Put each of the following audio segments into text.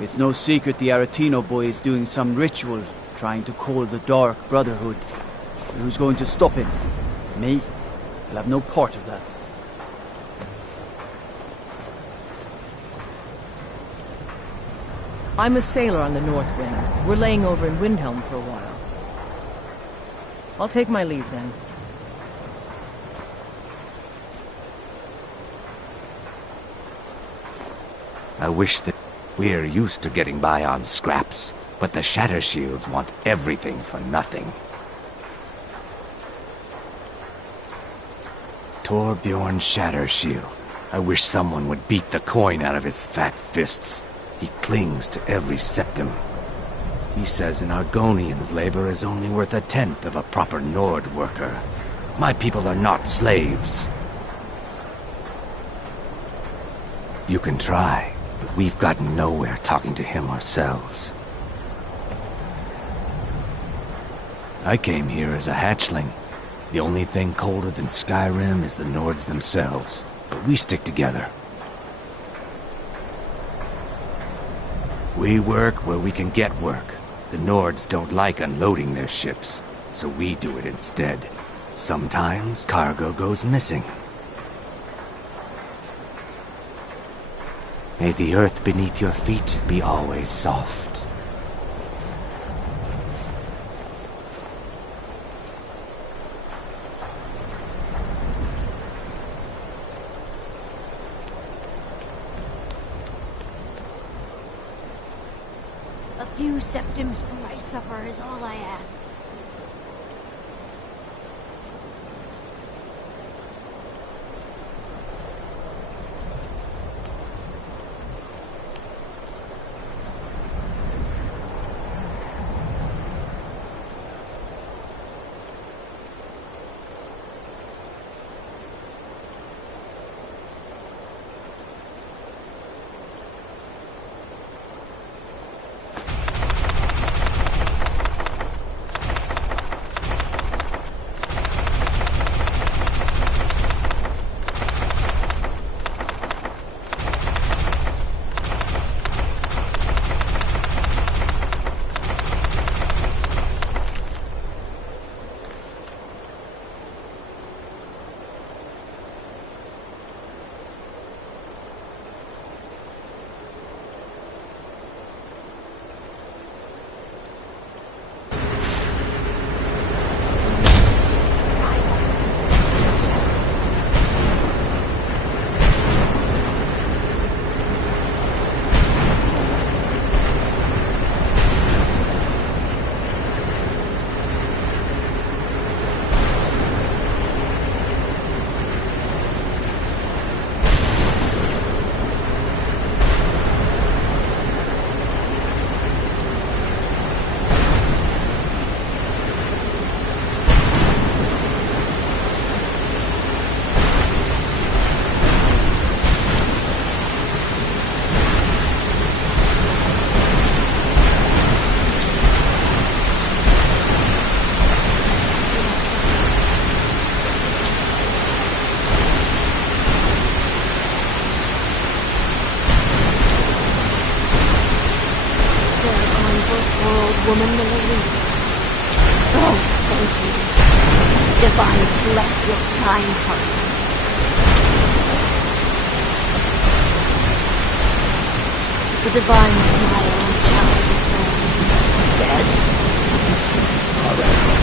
It's no secret the Aretino boy is doing some ritual, trying to call the Dark Brotherhood. But who's going to stop him? Me? I'll have no part of that. I'm a sailor on the North Wind. We're laying over in Windhelm for a while. I'll take my leave then. I wish that we're used to getting by on scraps, but the Shatter Shields want everything for nothing. Torbjorn Shatter Shield. I wish someone would beat the coin out of his fat fists. He clings to every septim. He says an Argonian's labor is only worth a tenth of a proper Nord worker. My people are not slaves. You can try, but we've gotten nowhere talking to him ourselves. I came here as a hatchling. The only thing colder than Skyrim is the Nords themselves, but we stick together. We work where we can get work. The Nords don't like unloading their ships, so we do it instead. Sometimes cargo goes missing. May the earth beneath your feet be always soft. A few septims for my supper is all I ask. Woman Melody. Oh, thank you. Divines bless your kind heart. The divine smile on the child's soul. Yes. Forever.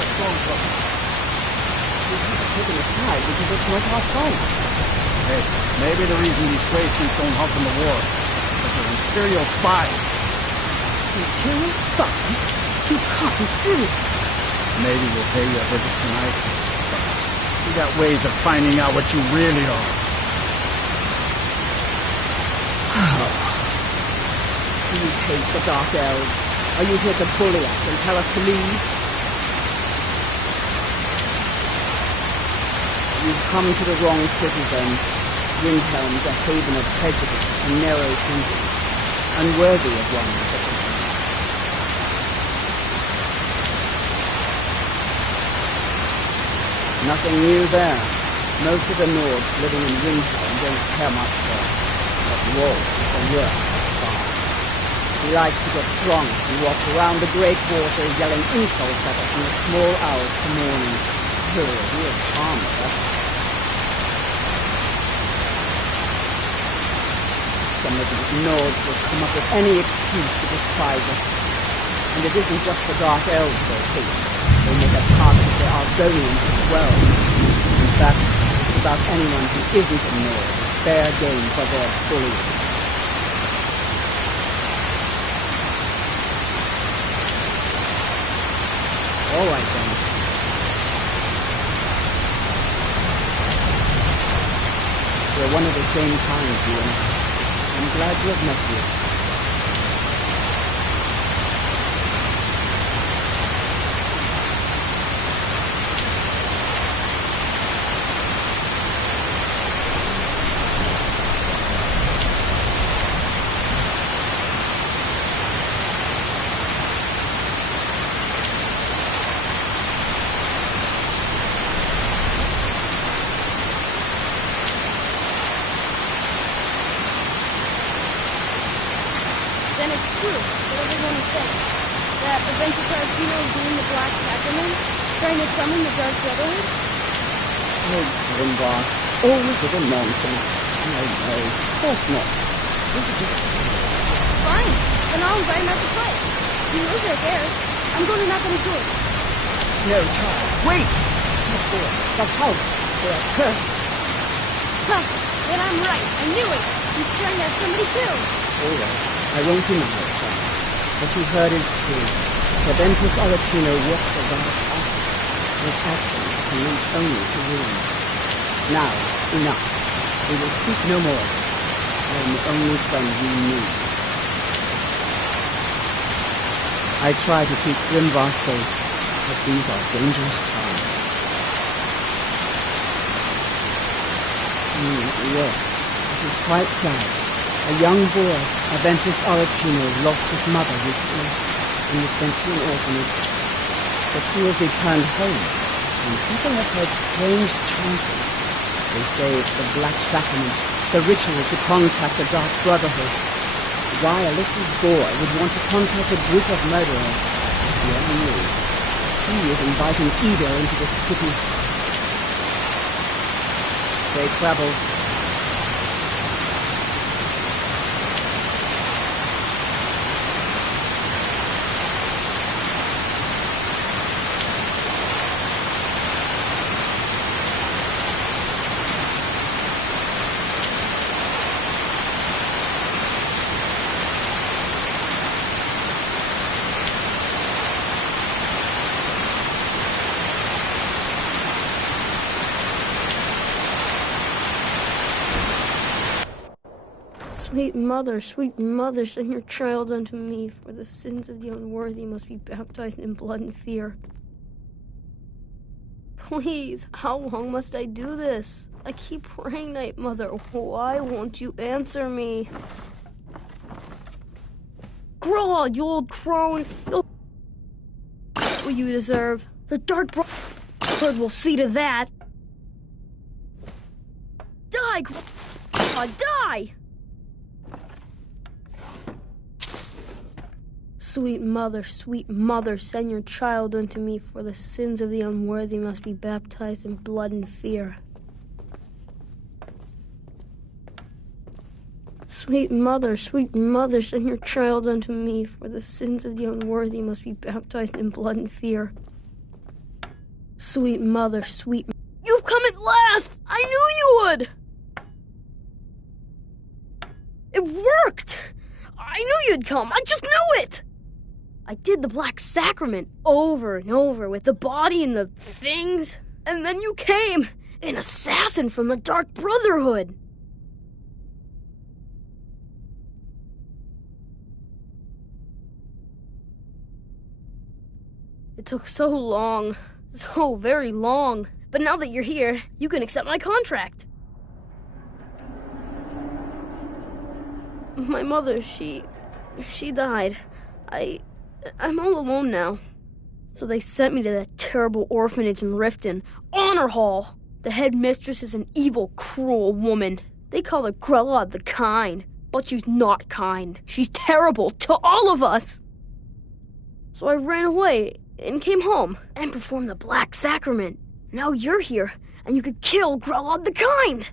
the stormtroopers. We haven't taken a side because it's not our fight. Hey, maybe the reason these Graysons don't help in the war is because they're Imperial spies. Imperial spies? You can't be serious. Maybe we'll pay you a visit tonight. We got ways of finding out what you really are. Do you hate the Dark Elves? Are you here to bully us and tell us to leave? You've come to the wrong city then. Windhelm's a haven of prejudice and narrow thinking, unworthy of one such as you. Nothing new there. Most of the Nords living in Windhelm don't care much for it. But Wolf is the worst by far. He likes to get drunk and walk around the Great Water yelling insults at us from the small hours of the morning. You're a real charmer, that's some of these Nords will come up with any excuse to despise us. And it isn't just the Dark Elves they hate. They make a target of their Argonians as well. In fact, just about anyone who isn't a Nord is fair game for their bullying. All right then. We're one of the same kind, you and I. I'm glad to have met you. Then it's true what everyone is saying. That Adventure Tarantino is doing the Black Sacrament, trying to summon the Dark Brotherhood? Oh, Grimbar, always with the nonsense. No, of course not. This is just... Fine, then I'll invite him out to fight. He knows they're there. I'm going to knock on his door. No, child, wait! Not there. The house. They are cursed. Huh, then I'm right. I knew it. He's trying to have somebody killed. All right. I won't deny it, child. What you heard is true. Proventus Aretino walks the right path. His actions can lead only to ruin. Now, enough. We will speak no more. I am the only friend you need. I try to keep Grimvar safe, but these are dangerous times. Yes, it is quite sad. A young boy, Aventus Aretino, lost his mother recently and was sent to an orphanage. But he was returned home, and people have heard strange chanting. They say it's the Black Sacrament, the ritual to contact the Dark Brotherhood. Why a little boy would want to contact a group of murderers is beyond me. He is inviting evil into the city. They travel. Sweet mother, send your child unto me, for the sins of the unworthy must be baptized in blood and fear. Please, how long must I do this? I keep praying, Night Mother. Why won't you answer me? Grow, you old crone! You'll what you deserve. The Dark Brotherhood will see to that. Die, die! Sweet mother, send your child unto me, for the sins of the unworthy must be baptized in blood and fear. Sweet mother, send your child unto me, for the sins of the unworthy must be baptized in blood and fear. sweet mother, sweet... You've come at last! I knew you would! It worked! I knew you'd come! I just knew it! I did the Black Sacrament over and over with the body and the things, and then you came, an assassin from the Dark Brotherhood. It took so long, so very long, but now that you're here, you can accept my contract. My mother, she died. I'm all alone now. So they sent me to that terrible orphanage in Riften, Honor Hall. The headmistress is an evil, cruel woman. They call her Grella the Kind, but she's not kind. She's terrible to all of us. So I ran away and came home and performed the Black Sacrament. Now you're here, and you could kill Grella the Kind.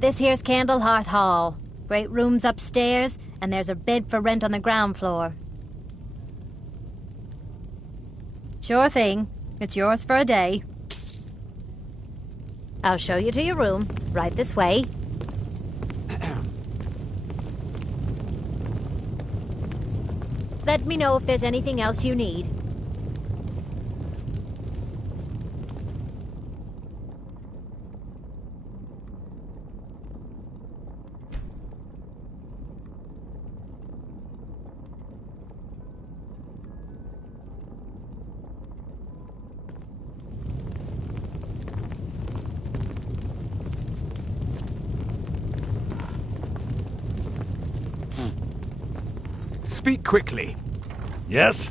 This here's Candlehearth Hall. Great rooms upstairs, and there's a bed for rent on the ground floor. Sure thing. It's yours for a day. I'll show you to your room. Right this way. Let me know if there's anything else you need. Speak quickly. Yes?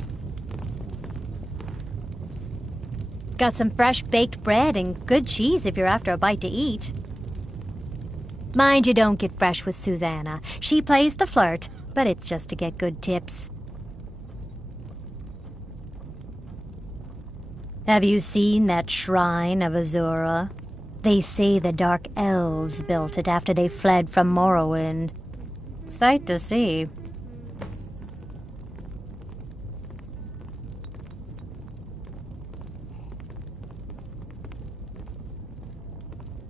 Got some fresh baked bread and good cheese if you're after a bite to eat. Mind you don't get fresh with Susanna. She plays the flirt, but it's just to get good tips. Have you seen that shrine of Azura? They say the Dark Elves built it after they fled from Morrowind. Sight to see.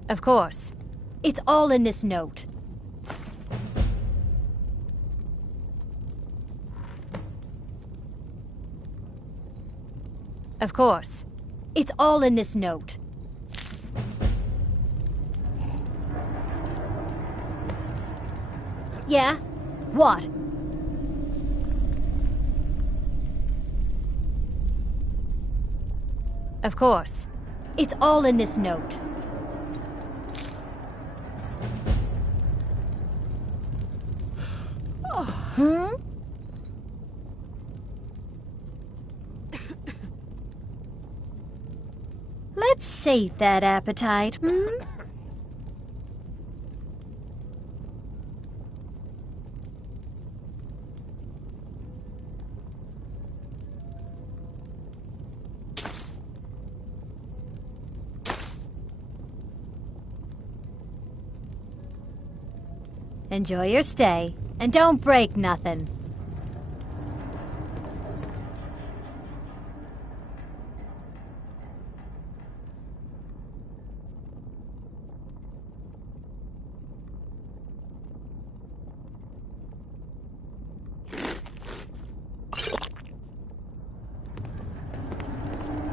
Of course. It's all in this note. Of course. It's all in this note. Yeah? What? Of course. It's all in this note. Hmm? Let's sate that appetite, hmm? Enjoy your stay, and don't break nothing.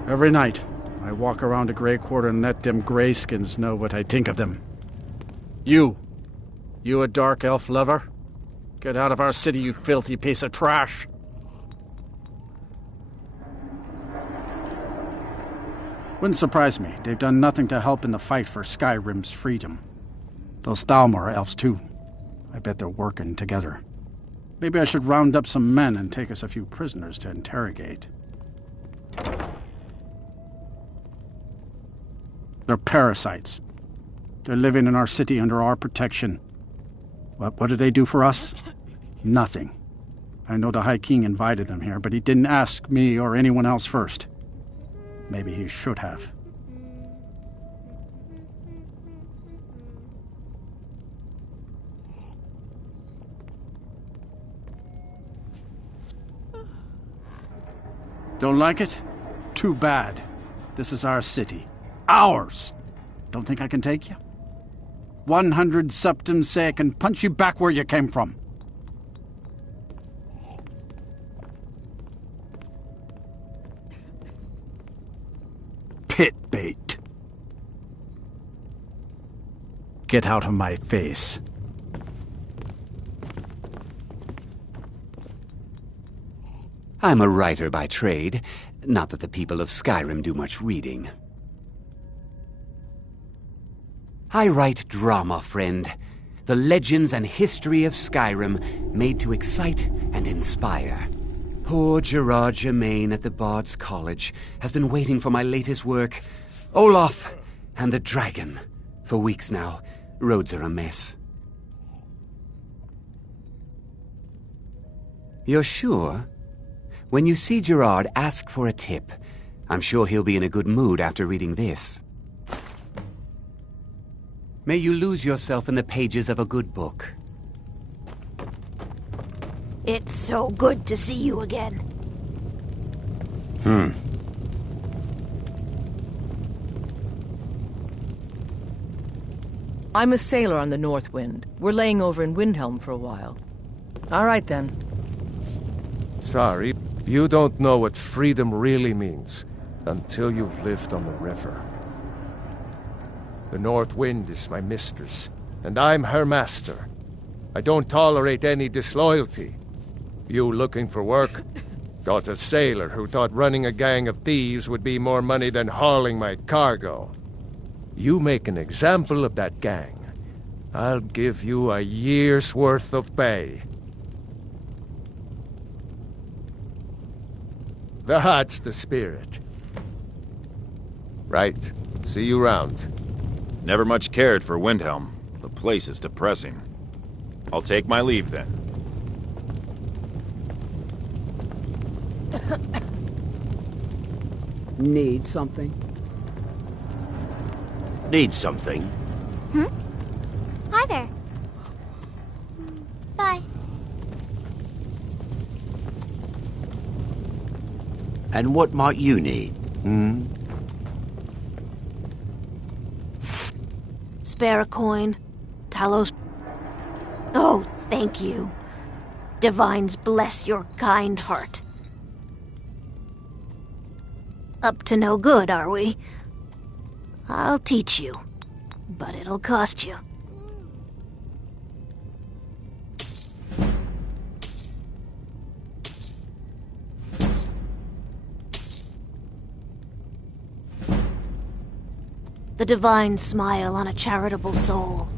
Every night, I walk around the Grey Quarter and let them greyskins know what I think of them. You a dark elf lover? Get out of our city, you filthy piece of trash! Wouldn't surprise me. They've done nothing to help in the fight for Skyrim's freedom. Those Thalmor are elves too. I bet they're working together. Maybe I should round up some men and take us a few prisoners to interrogate. They're parasites. They're living in our city under our protection. What did they do for us? Nothing. I know the High King invited them here, but he didn't ask me or anyone else first. Maybe he should have. Don't like it? Too bad. This is our city. Ours! Don't think I can take you? 100 septims say I can punch you back where you came from. Pit bait. Get out of my face. I'm a writer by trade. Not that the people of Skyrim do much reading. I write drama, friend. The legends and history of Skyrim made to excite and inspire. Poor Gerard Germain at the Bard's College has been waiting for my latest work, Olaf and the Dragon, for weeks now. Roads are a mess. You're sure? When you see Gerard, ask for a tip. I'm sure he'll be in a good mood after reading this. May you lose yourself in the pages of a good book. It's so good to see you again. I'm a sailor on the North Wind. We're laying over in Windhelm for a while. All right, then. Sorry, you don't know what freedom really means until you've lived on the river. The North Wind is my mistress, and I'm her master. I don't tolerate any disloyalty. You looking for work? Got a sailor who thought running a gang of thieves would be more money than hauling my cargo. You make an example of that gang, I'll give you a year's worth of pay. That's the spirit. Right. See you round. Never much cared for Windhelm. The place is depressing. I'll take my leave then. Need something? Need something? Hi there. Bye. And what might you need? Spare a coin. Talos. Oh, thank you. Divines bless your kind heart. Up to no good, are we? I'll teach you, but it'll cost you. The divine smile on a charitable soul.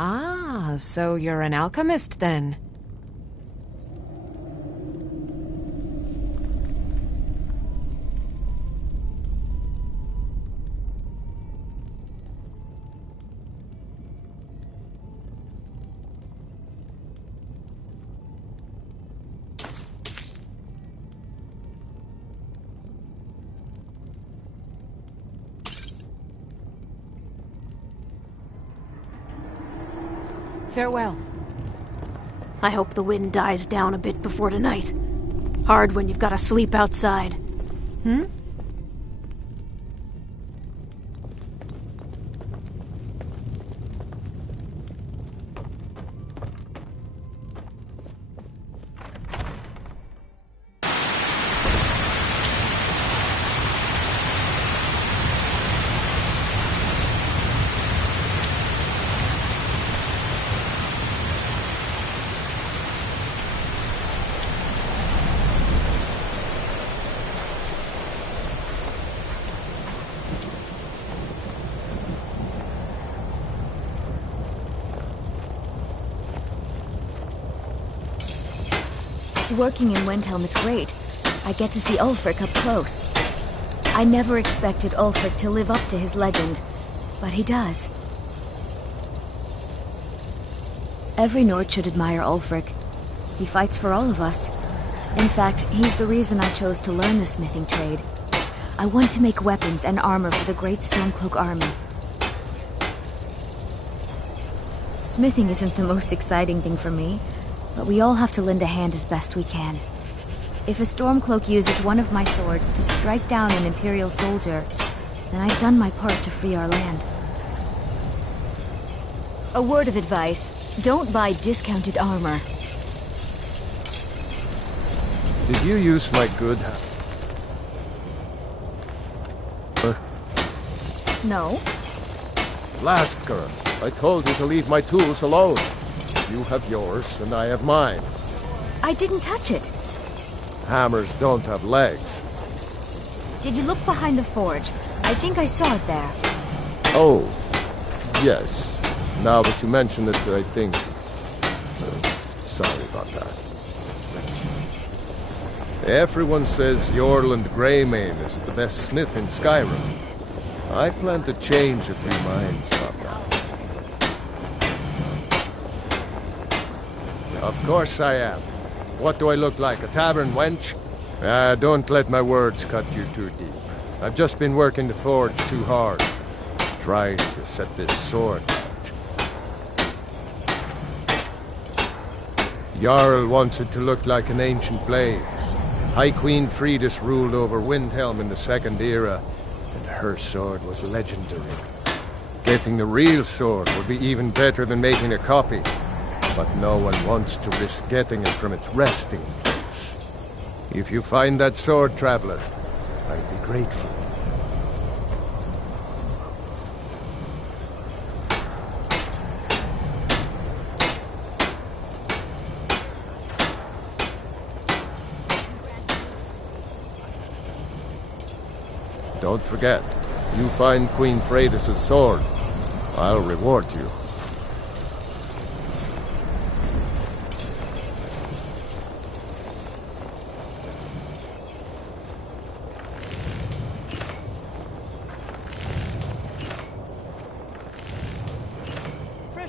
Ah, so you're an alchemist then? Farewell. I hope the wind dies down a bit before tonight. Hard when you've got to sleep outside. Working in Windhelm is great. I get to see Ulfric up close. I never expected Ulfric to live up to his legend, but he does. Every Nord should admire Ulfric. He fights for all of us. In fact, he's the reason I chose to learn the smithing trade. I want to make weapons and armor for the great Stormcloak army. Smithing isn't the most exciting thing for me, but we all have to lend a hand as best we can. If a Stormcloak uses one of my swords to strike down an Imperial soldier, then I've done my part to free our land. A word of advice: don't buy discounted armor. Did you use my good... No. Last girl, I told you to leave my tools alone. You have yours, and I have mine. I didn't touch it. Hammers don't have legs. Did you look behind the forge? I think I saw it there. Oh, yes. Now that you mention it, I think... sorry about that. Everyone says Jorland Greymane is the best smith in Skyrim. I plan to change a few minds about that. Of course I am. What do I look like, a tavern wench? Don't let my words cut you too deep. I've just been working the forge too hard, trying to set this sword right. Jarl wants it to look like an ancient blaze. High Queen Fridis ruled over Windhelm in the Second Era, and her sword was legendary. Getting the real sword would be even better than making a copy. But no one wants to risk getting it from its resting place. If you find that sword, traveler, I'd be grateful. Don't forget, You find Queen Freydis' sword, I'll reward you.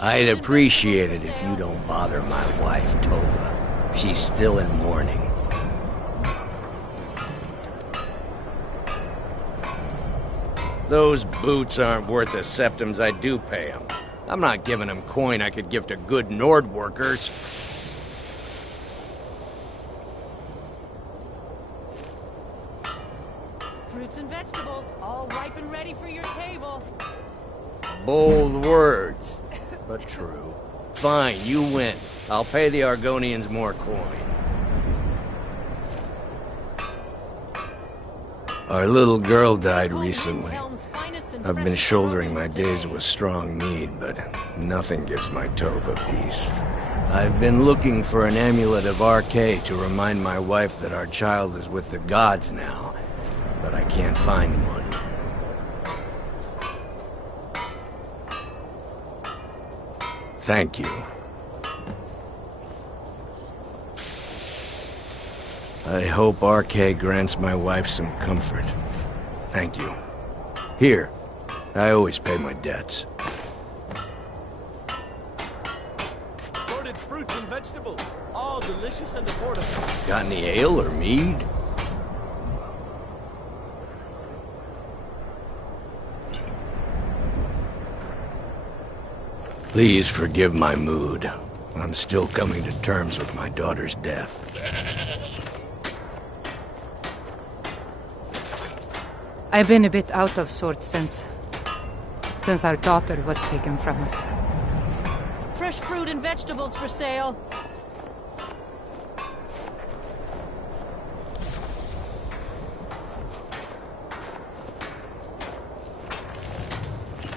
I'd appreciate it if you don't bother my wife, Tova. She's still in mourning. Those boots aren't worth the septims I do pay them. I'm not giving them coin I could give to good Nord workers. Fruits and vegetables, all ripe and ready for your table. Bold words, but true. Fine, you win. I'll pay the Argonians more coin. Our little girl died recently. I've been shouldering my days with strong need, but nothing gives my Tova peace. I've been looking for an amulet of RK to remind my wife that our child is with the gods now, but I can't find one. Thank you. I hope RK grants my wife some comfort. Thank you. Here, I always pay my debts. Assorted fruits and vegetables, all delicious and affordable. Got any ale or mead? Please forgive my mood. I'm still coming to terms with my daughter's death. I've been a bit out of sorts since our daughter was taken from us. Fresh fruit and vegetables for sale.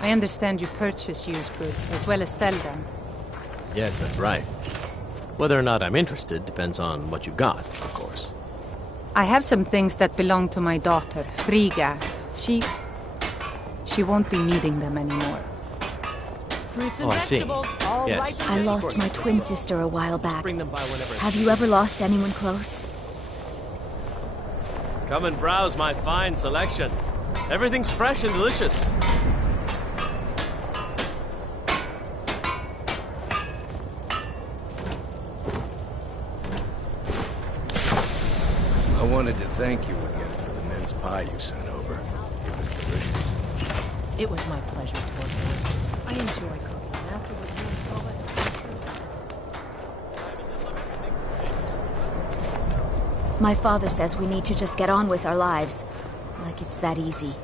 I understand you purchase used goods as well as sell them. Yes, that's right. Whether or not I'm interested depends on what you've got, of course. I have some things that belong to my daughter, Frigga. She won't be needing them anymore. Fruits and vegetables, all Yes. ripe and I ready lost for my your twin table. sister a while back. Bring them by whenever. Have you ever lost anyone close? Come and browse my fine selection. Everything's fresh and delicious. I wanted to thank you again for the mince pie you sent over. It was delicious. It was my pleasure, Torvald. I enjoy cooking. And afterwards, you and Tova. My father says we need to just get on with our lives. Like it's that easy.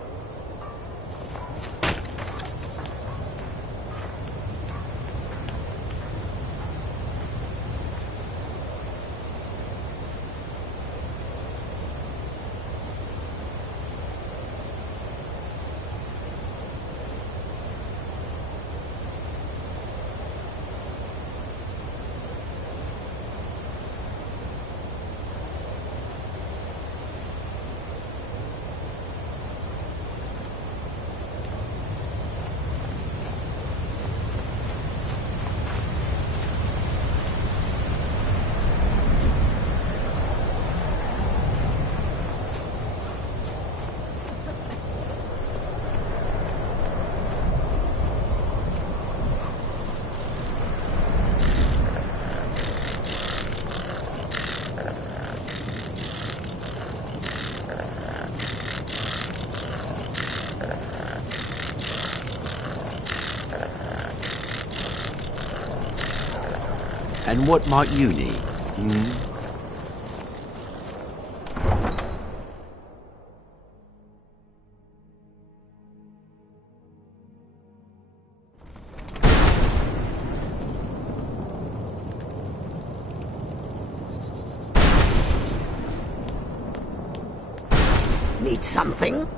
And what might you need? Need something?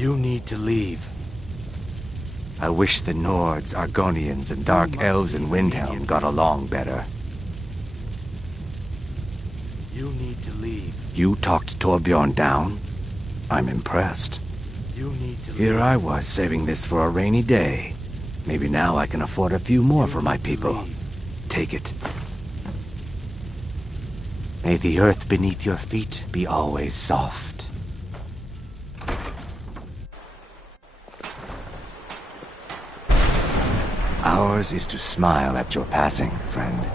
You need to leave. I wish the Nords, Argonians, and Dark Elves in Windhelm got along better. You need to leave. You talked Torbjorn down? I'm impressed. You need to leave. Here I was saving this for a rainy day. Maybe now I can afford a few more for my people. Take it. May the earth beneath your feet be always soft. Ours is to smile at your passing, friend.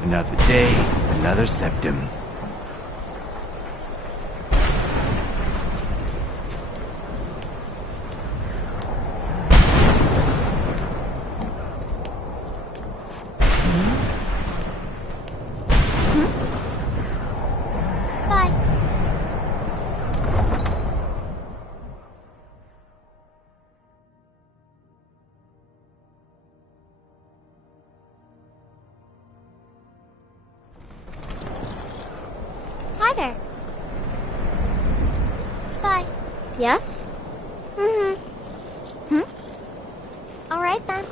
Another day, another septum. Bye. Hi there. Bye. Yes? Mm-hmm. All right then.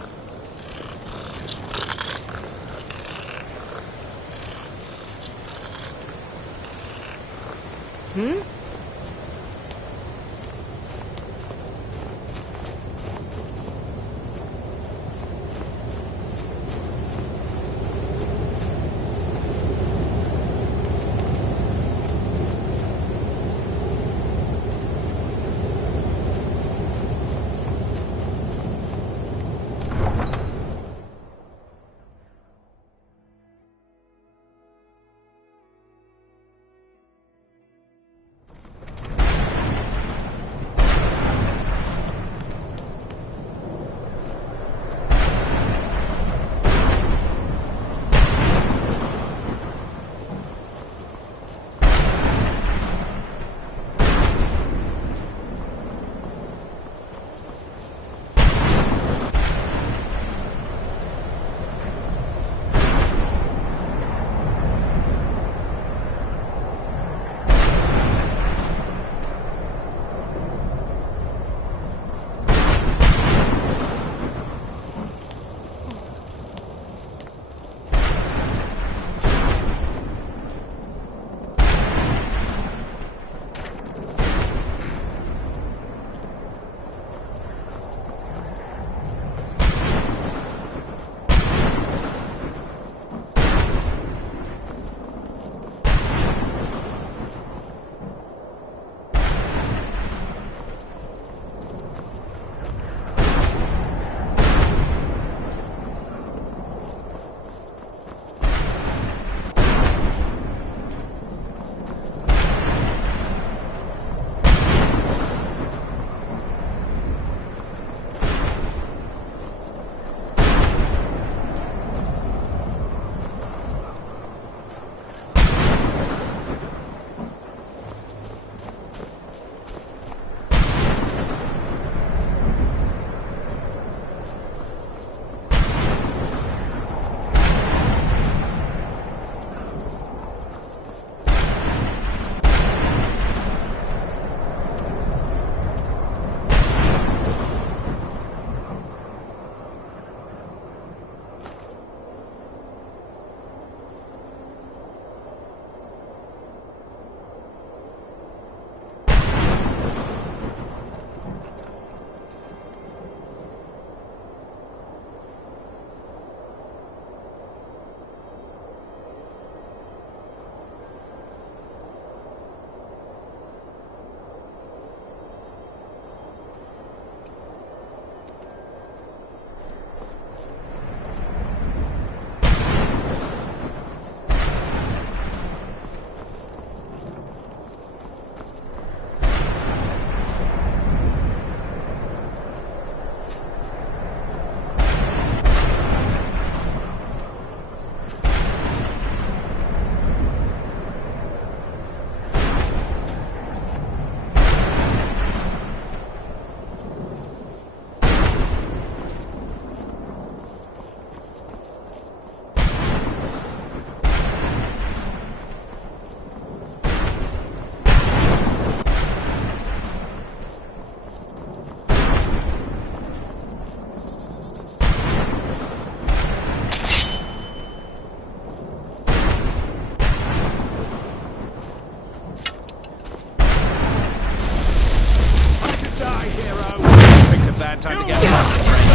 bad time to get friend.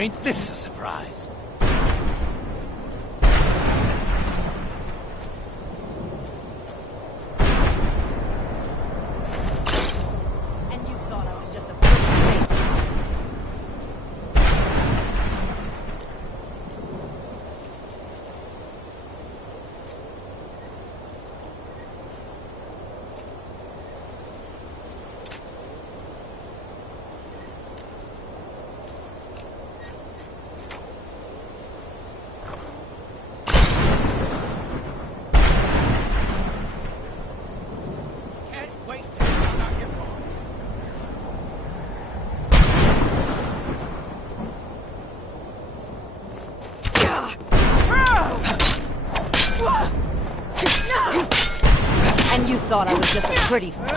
Ain't this a surprise? And you thought I was just a pretty face. And you thought I was just a pretty face.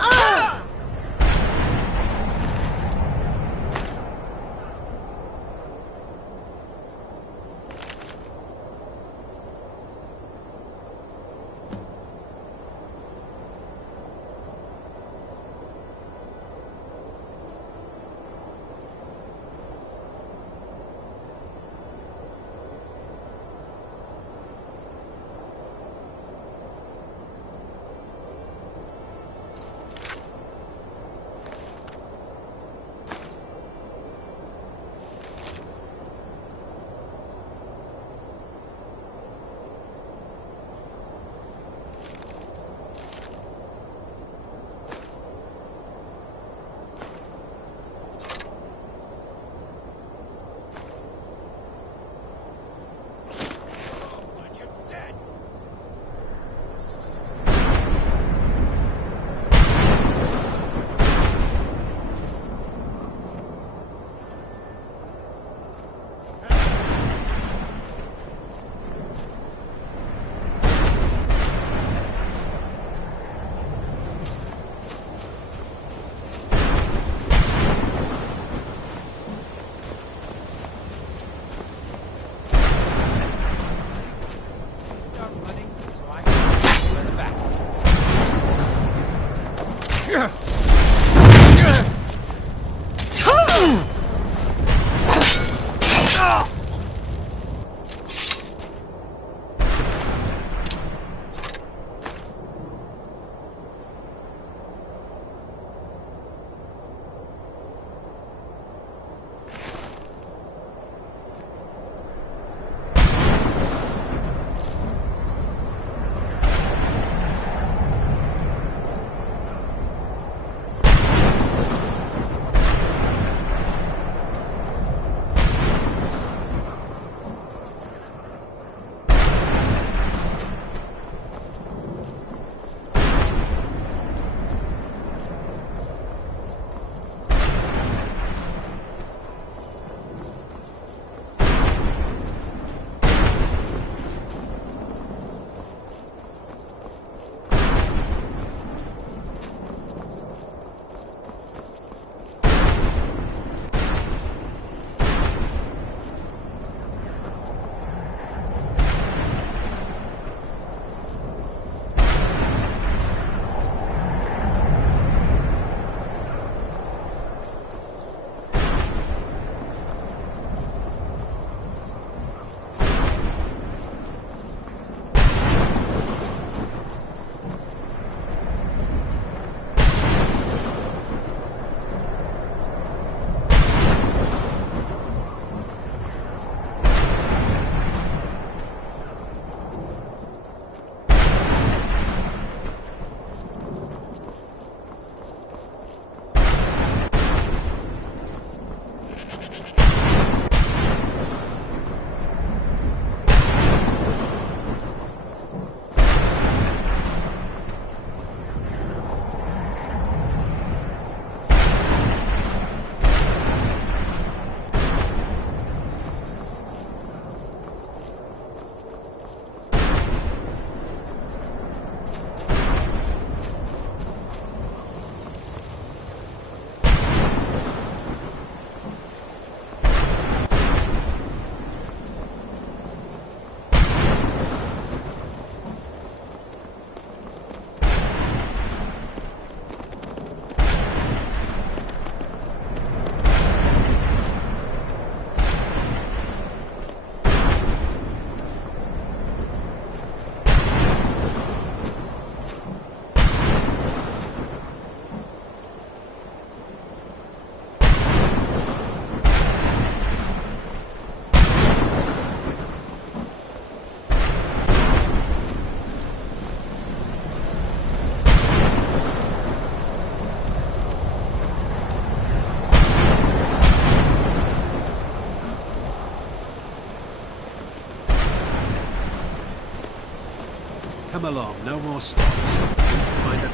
Come along, no more stops. We need to find a...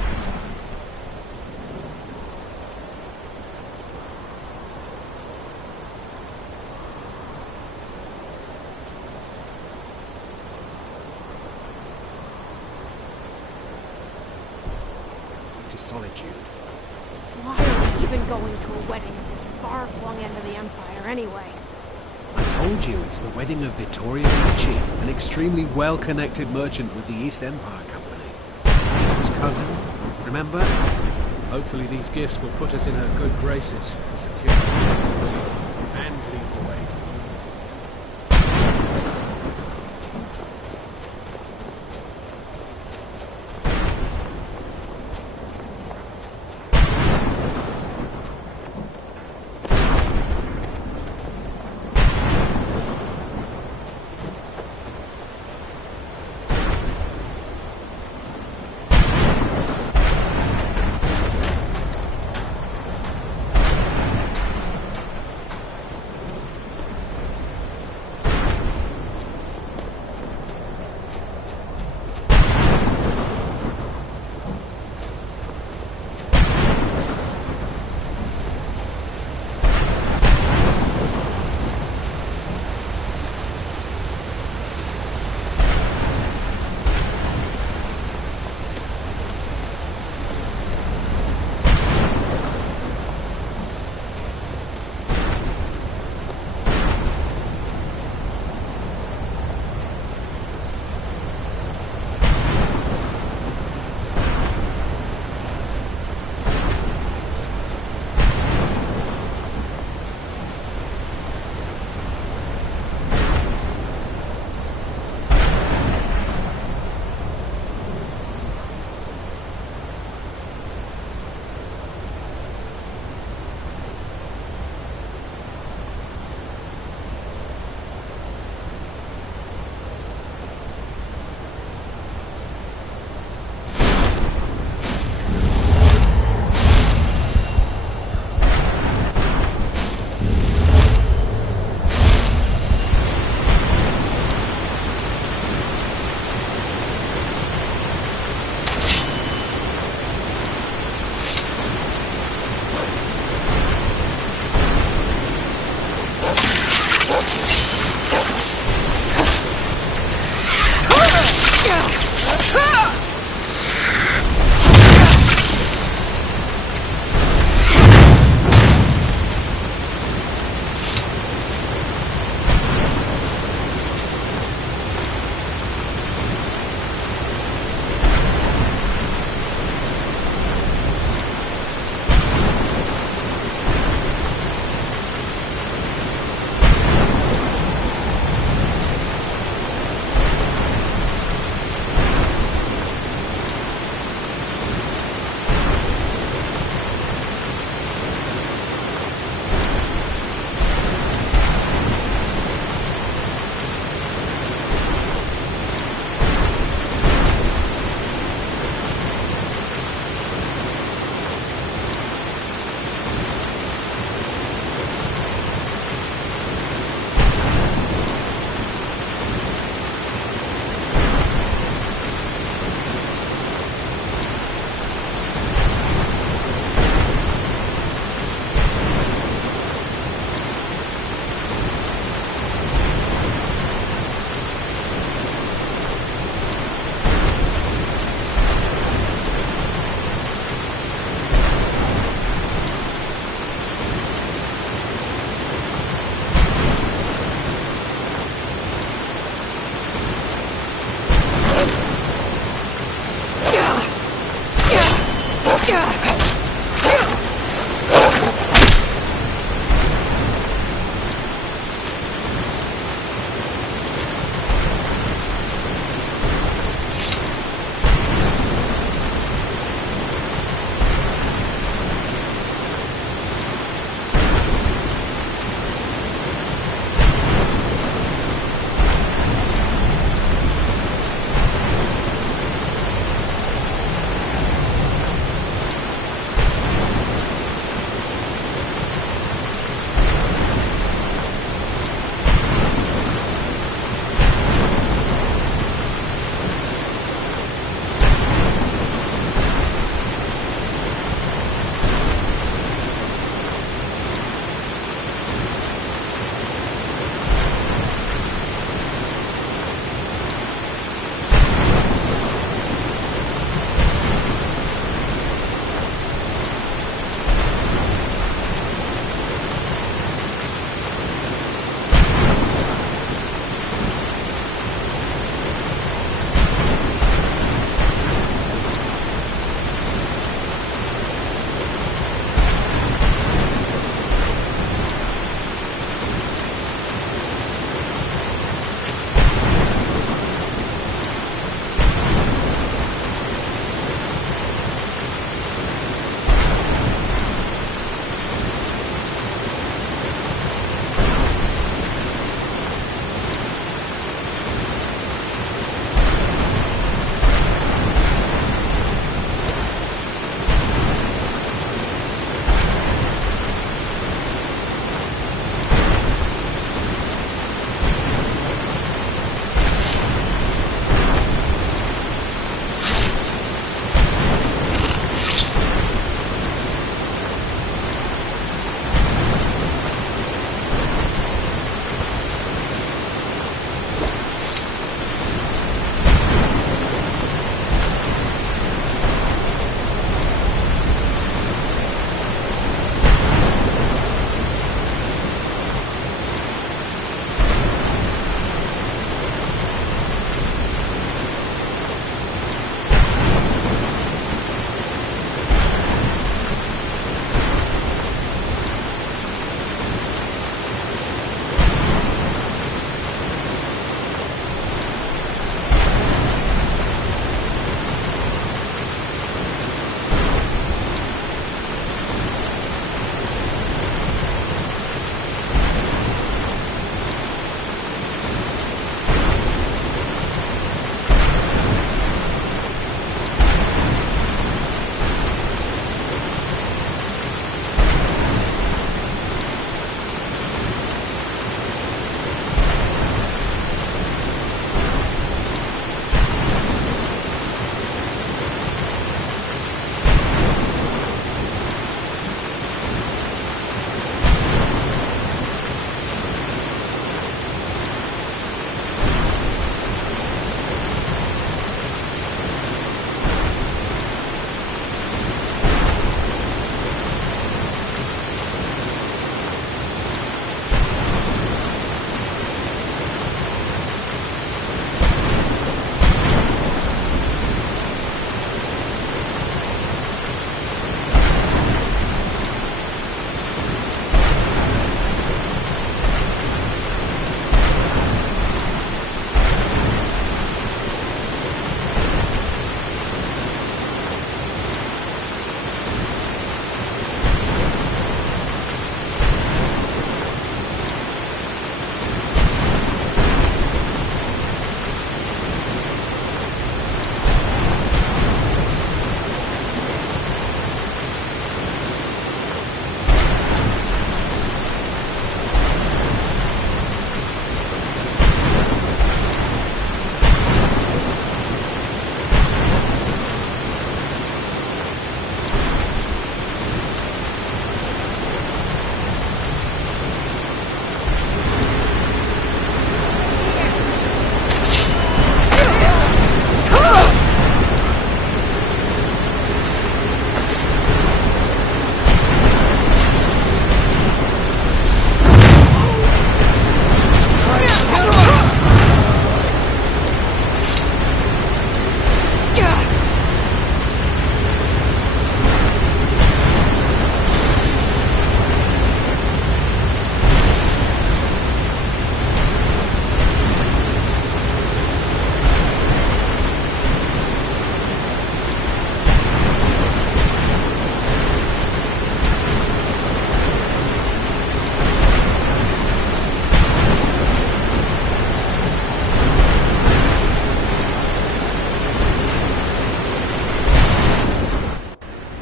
to solitude. Why are we even going to a wedding at this far-flung end of the Empire anyway? I told you, it's the wedding of Vittorio Ricci, an extremely well-connected merchant with the East Empire Company. His cousin, remember? Hopefully these gifts will put us in her good graces. Secure. And lead the way.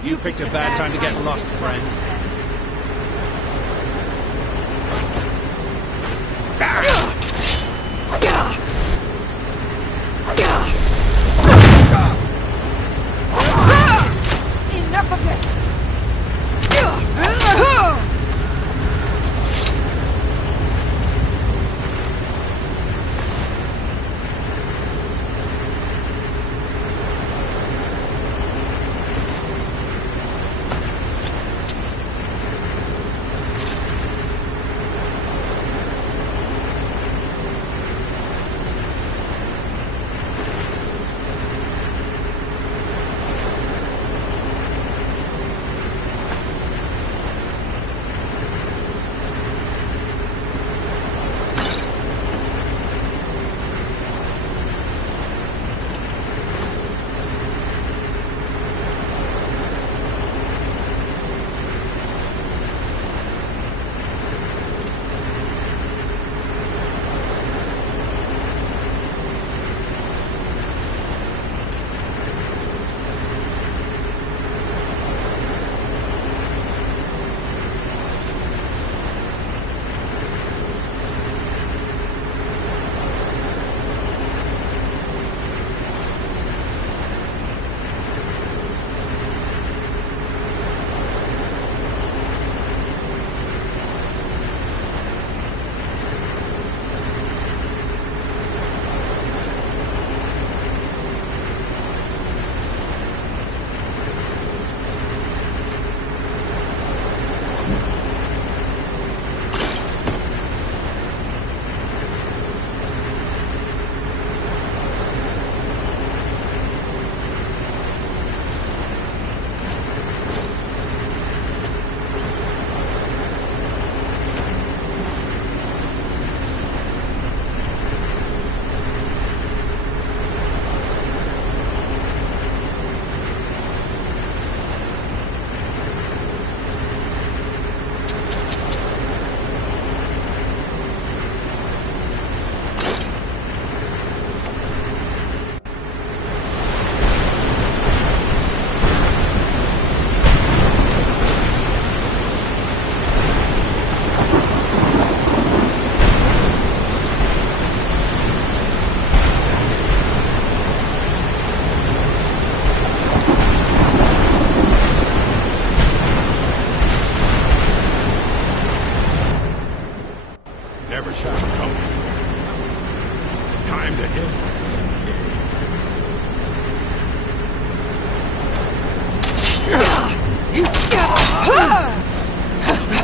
You picked a bad time to get lost, friend. Enough of this!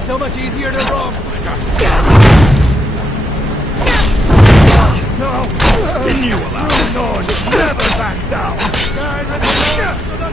So much easier to run. No! You allow the Nords never back down! Skyrim belongs to the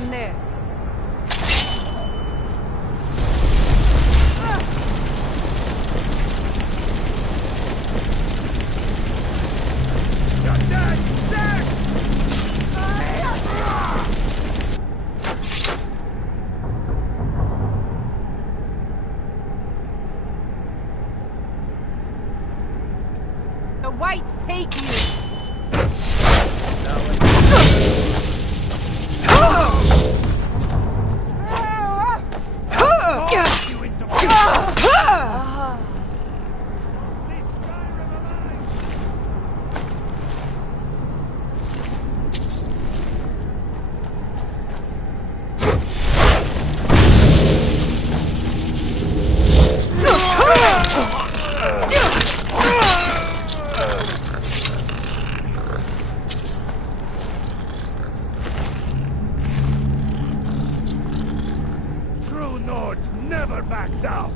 Anyone there? The whites take you! True Nords never back down!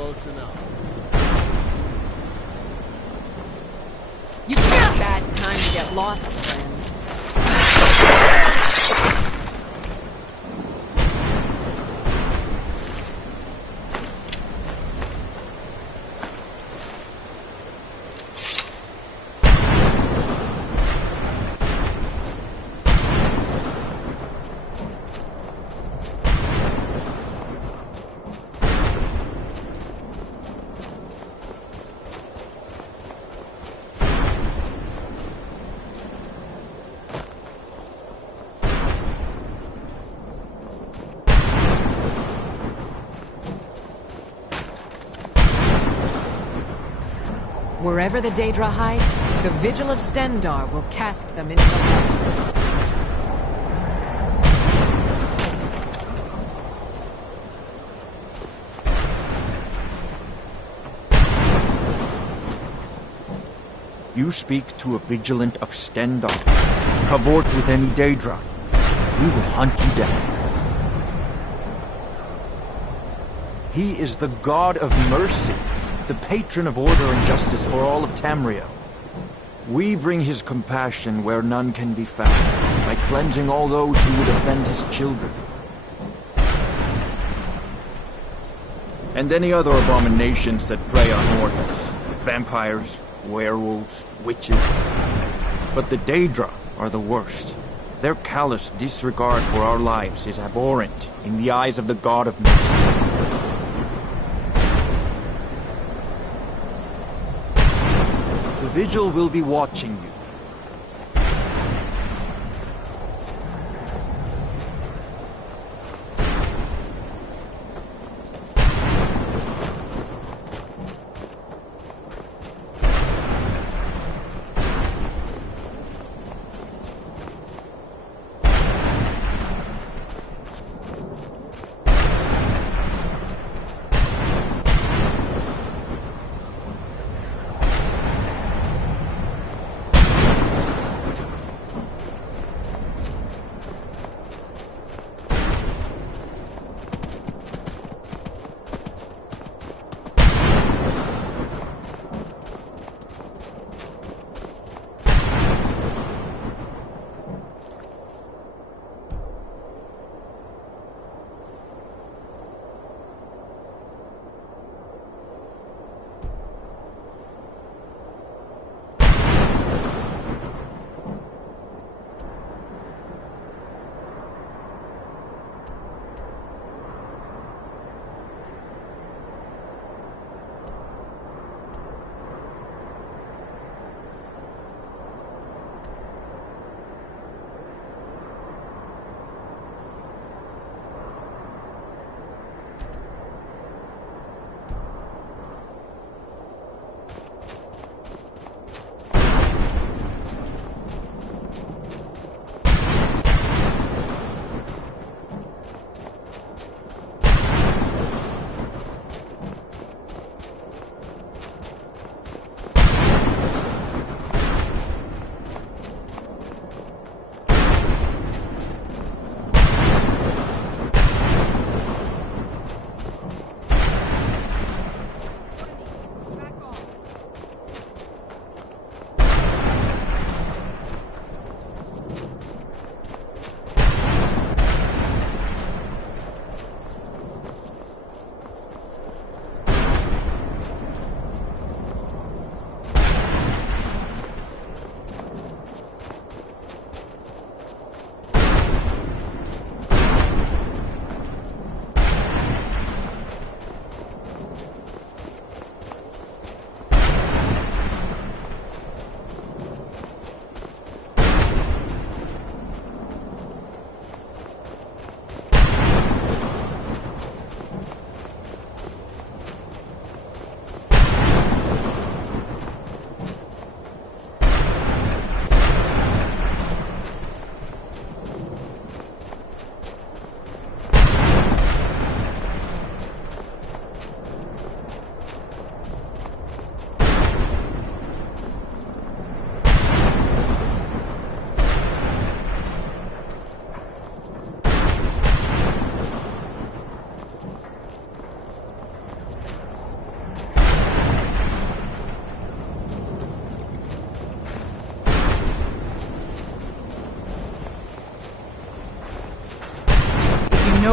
Close enough. You picked a bad time to get lost, friend. Wherever the Daedra hide, the Vigil of Stendar will cast them into the light. You speak to a Vigilant of Stendar. Cavort with any Daedra. We will hunt you down. He is the god of mercy, the patron of order and justice for all of Tamriel. We bring his compassion where none can be found, by cleansing all those who would offend his children. And any other abominations that prey on mortals. Vampires, werewolves, witches. But the Daedra are the worst. Their callous disregard for our lives is abhorrent in the eyes of the god of mercy. The Vigil will be watching you.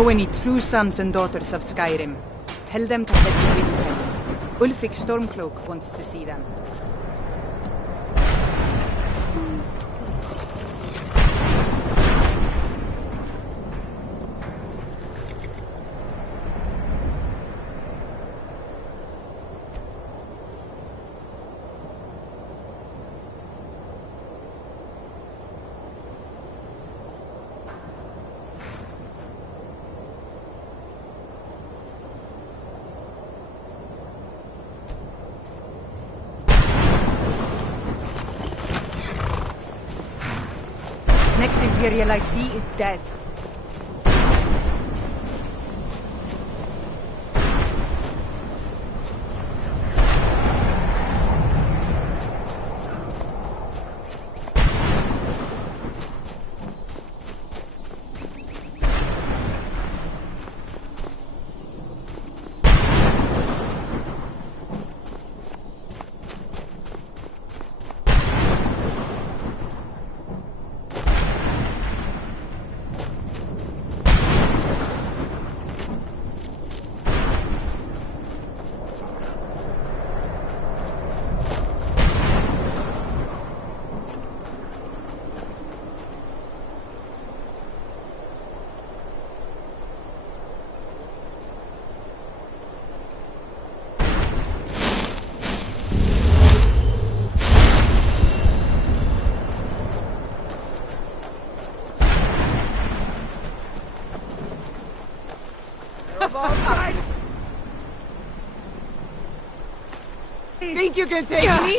know any true sons and daughters of Skyrim, tell them to head to Windhelm. Ulfric Stormcloak wants to see them. Next Imperial I see is dead. Think you can take me?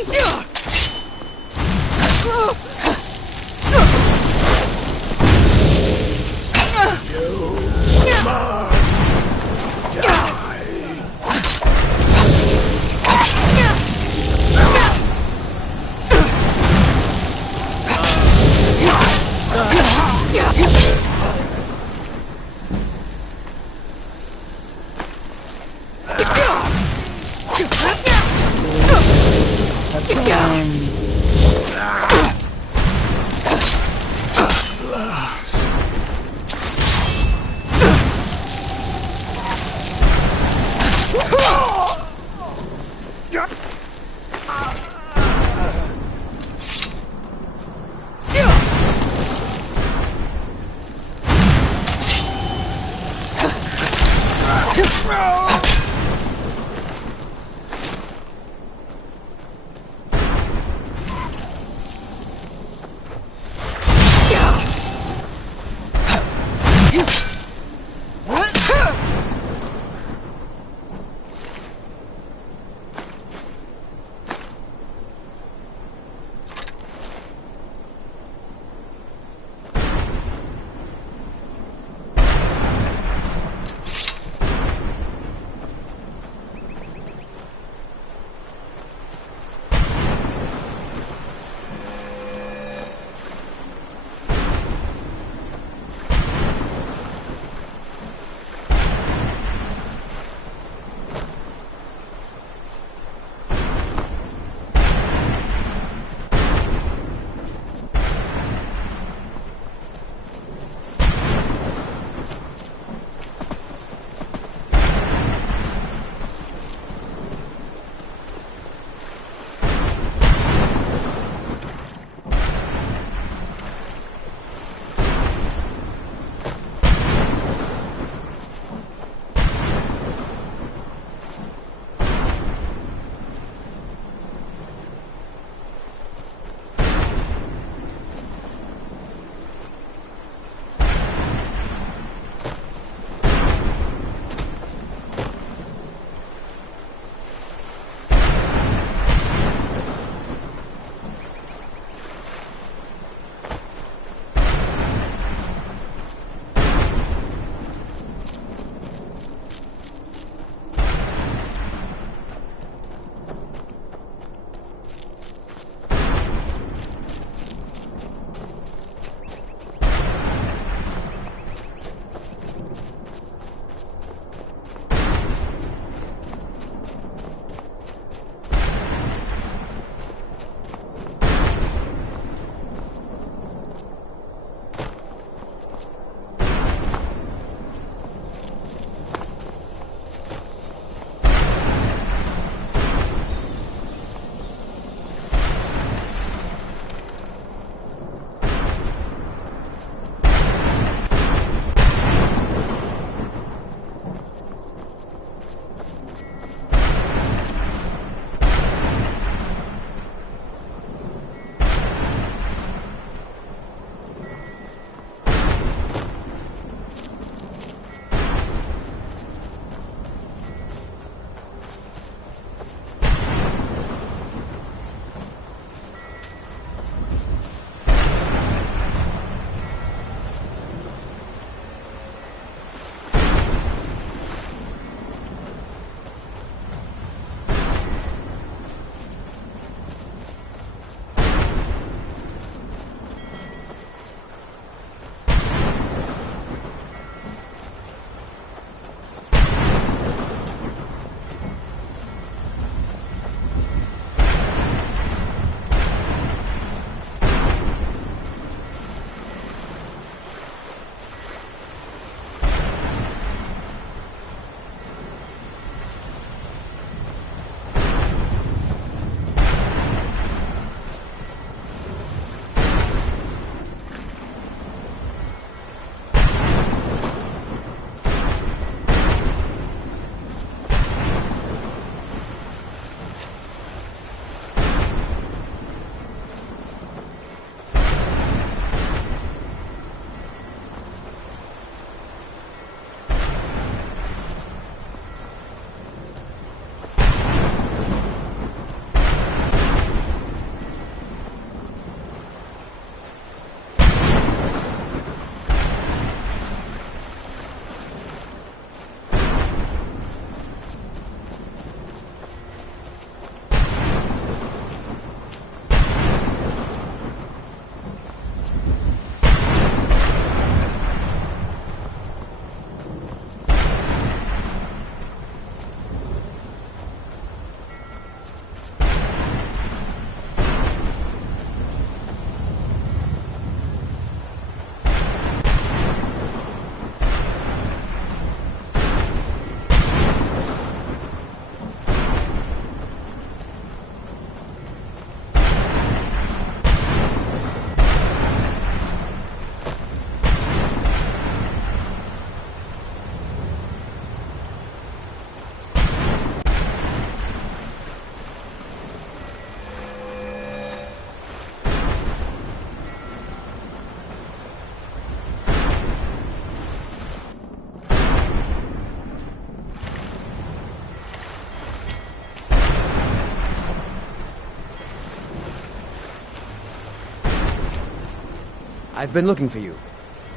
I've been looking for you.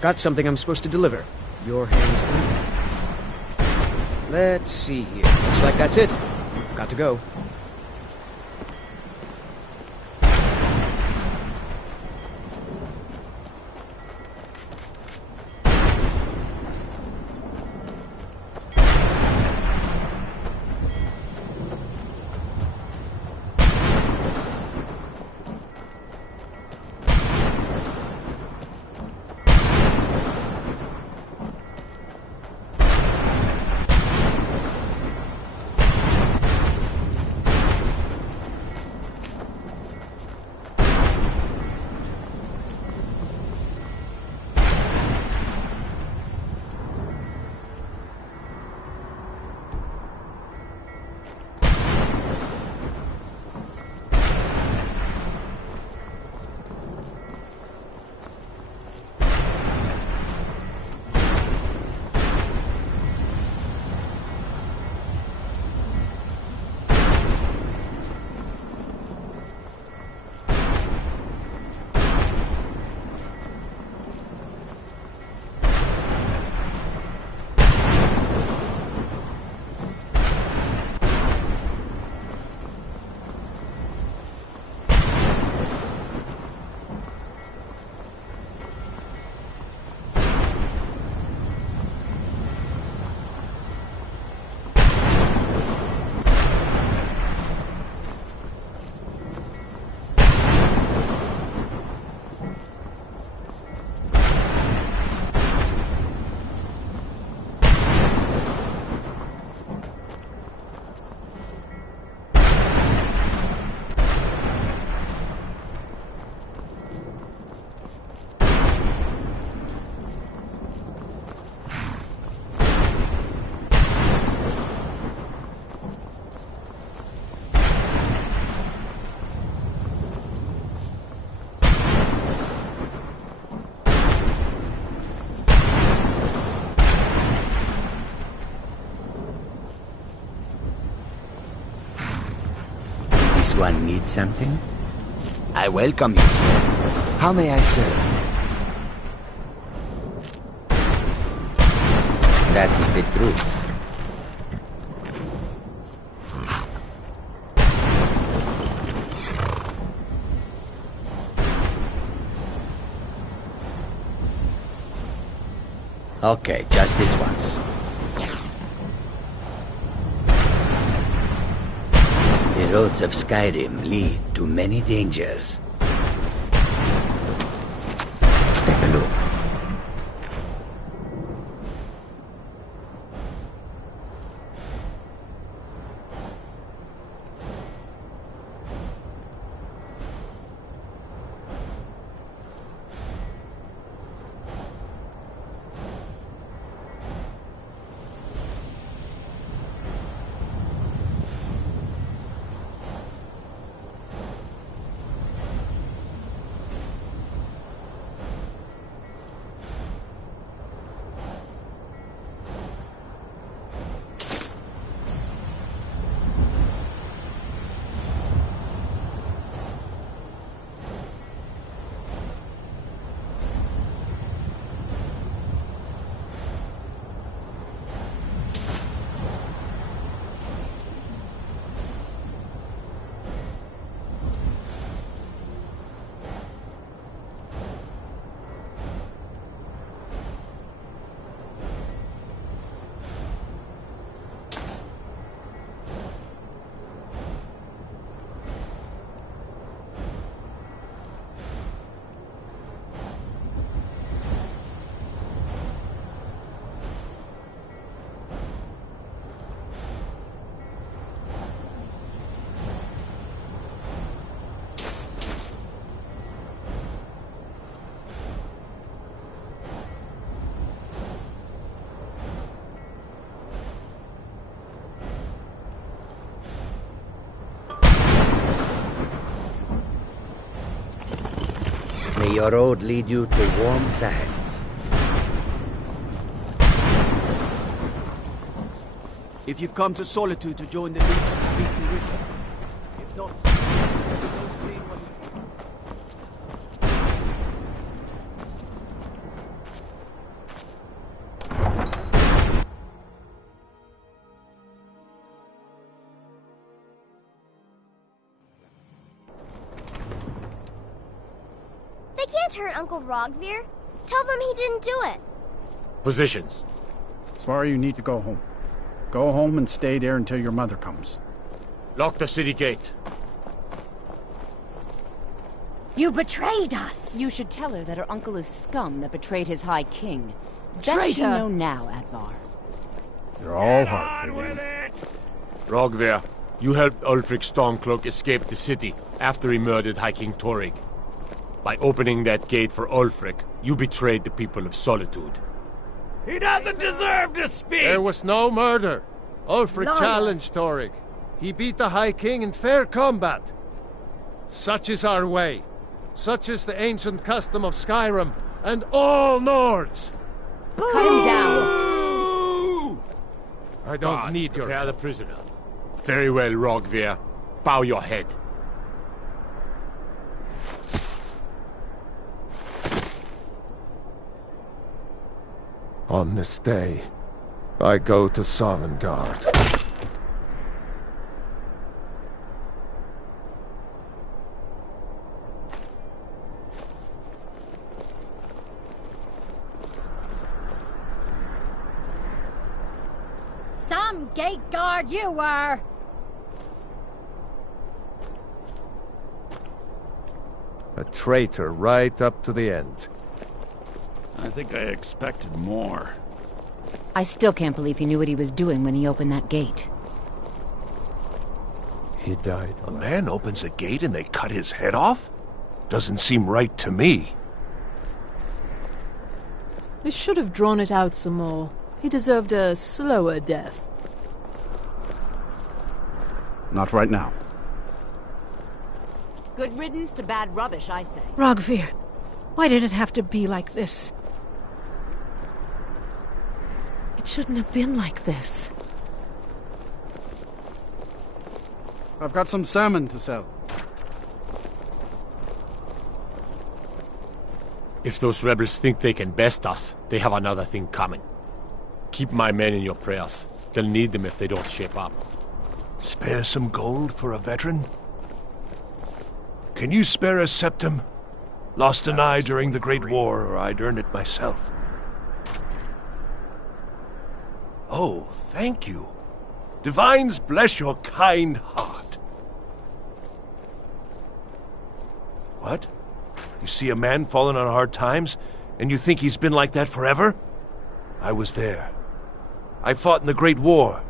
Got something I'm supposed to deliver. Your hands only. Let's see here. Looks like that's it. Got to go. This one needs something? I welcome you, friend. How may I serve? That is the truth. Okay, just this once. The roads of Skyrim lead to many dangers. Take a look. May your road lead you to warm sands. If you've come to Solitude to join the Legion, speak to Richter. If not, it goes clean what turn Uncle Rogvir? Tell them he didn't do it. Positions. Sorry, you need to go home. Go home and stay there until your mother comes. Lock the city gate. You betrayed us! You should tell her that her uncle is scum that betrayed his High King. Best Traitor! she know now, Advar. You're all heart again. Rogvir, you helped Ulfric Stormcloak escape the city after he murdered High King Torrig. By opening that gate for Ulfric, you betrayed the people of Solitude. He doesn't deserve to speak! There was no murder. Ulfric Liar. challenged Torrig. He beat the High King in fair combat. Such is our way. Such is the ancient custom of Skyrim and all Nords. Cut him down. I don't need your prepare the prisoner. Very well, Rogvir. Bow your head. On this day, I go to Sovngarde. Some gate guard you were! A traitor right up to the end. I think I expected more. I still can't believe he knew what he was doing when he opened that gate. He died. A man opens a gate and they cut his head off? Doesn't seem right to me. We should have drawn it out some more. He deserved a slower death. Not right now. Good riddance to bad rubbish, I say. Rogvir, why did it have to be like this? It shouldn't have been like this. I've got some salmon to sell. If those rebels think they can best us, they have another thing coming. Keep my men in your prayers. They'll need them if they don't shape up. Spare some gold for a veteran? Can you spare a septum? Lost an eye during the Great War, or I'd earn it myself. Oh, thank you. Divines bless your kind heart. What? You see a man fallen on hard times, and you think he's been like that forever? I was there. I fought in the Great War.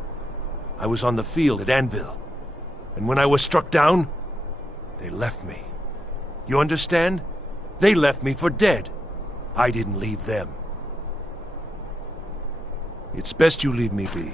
I was on the field at Anvil. And when I was struck down, they left me. You understand? They left me for dead. I didn't leave them. It's best you leave me be.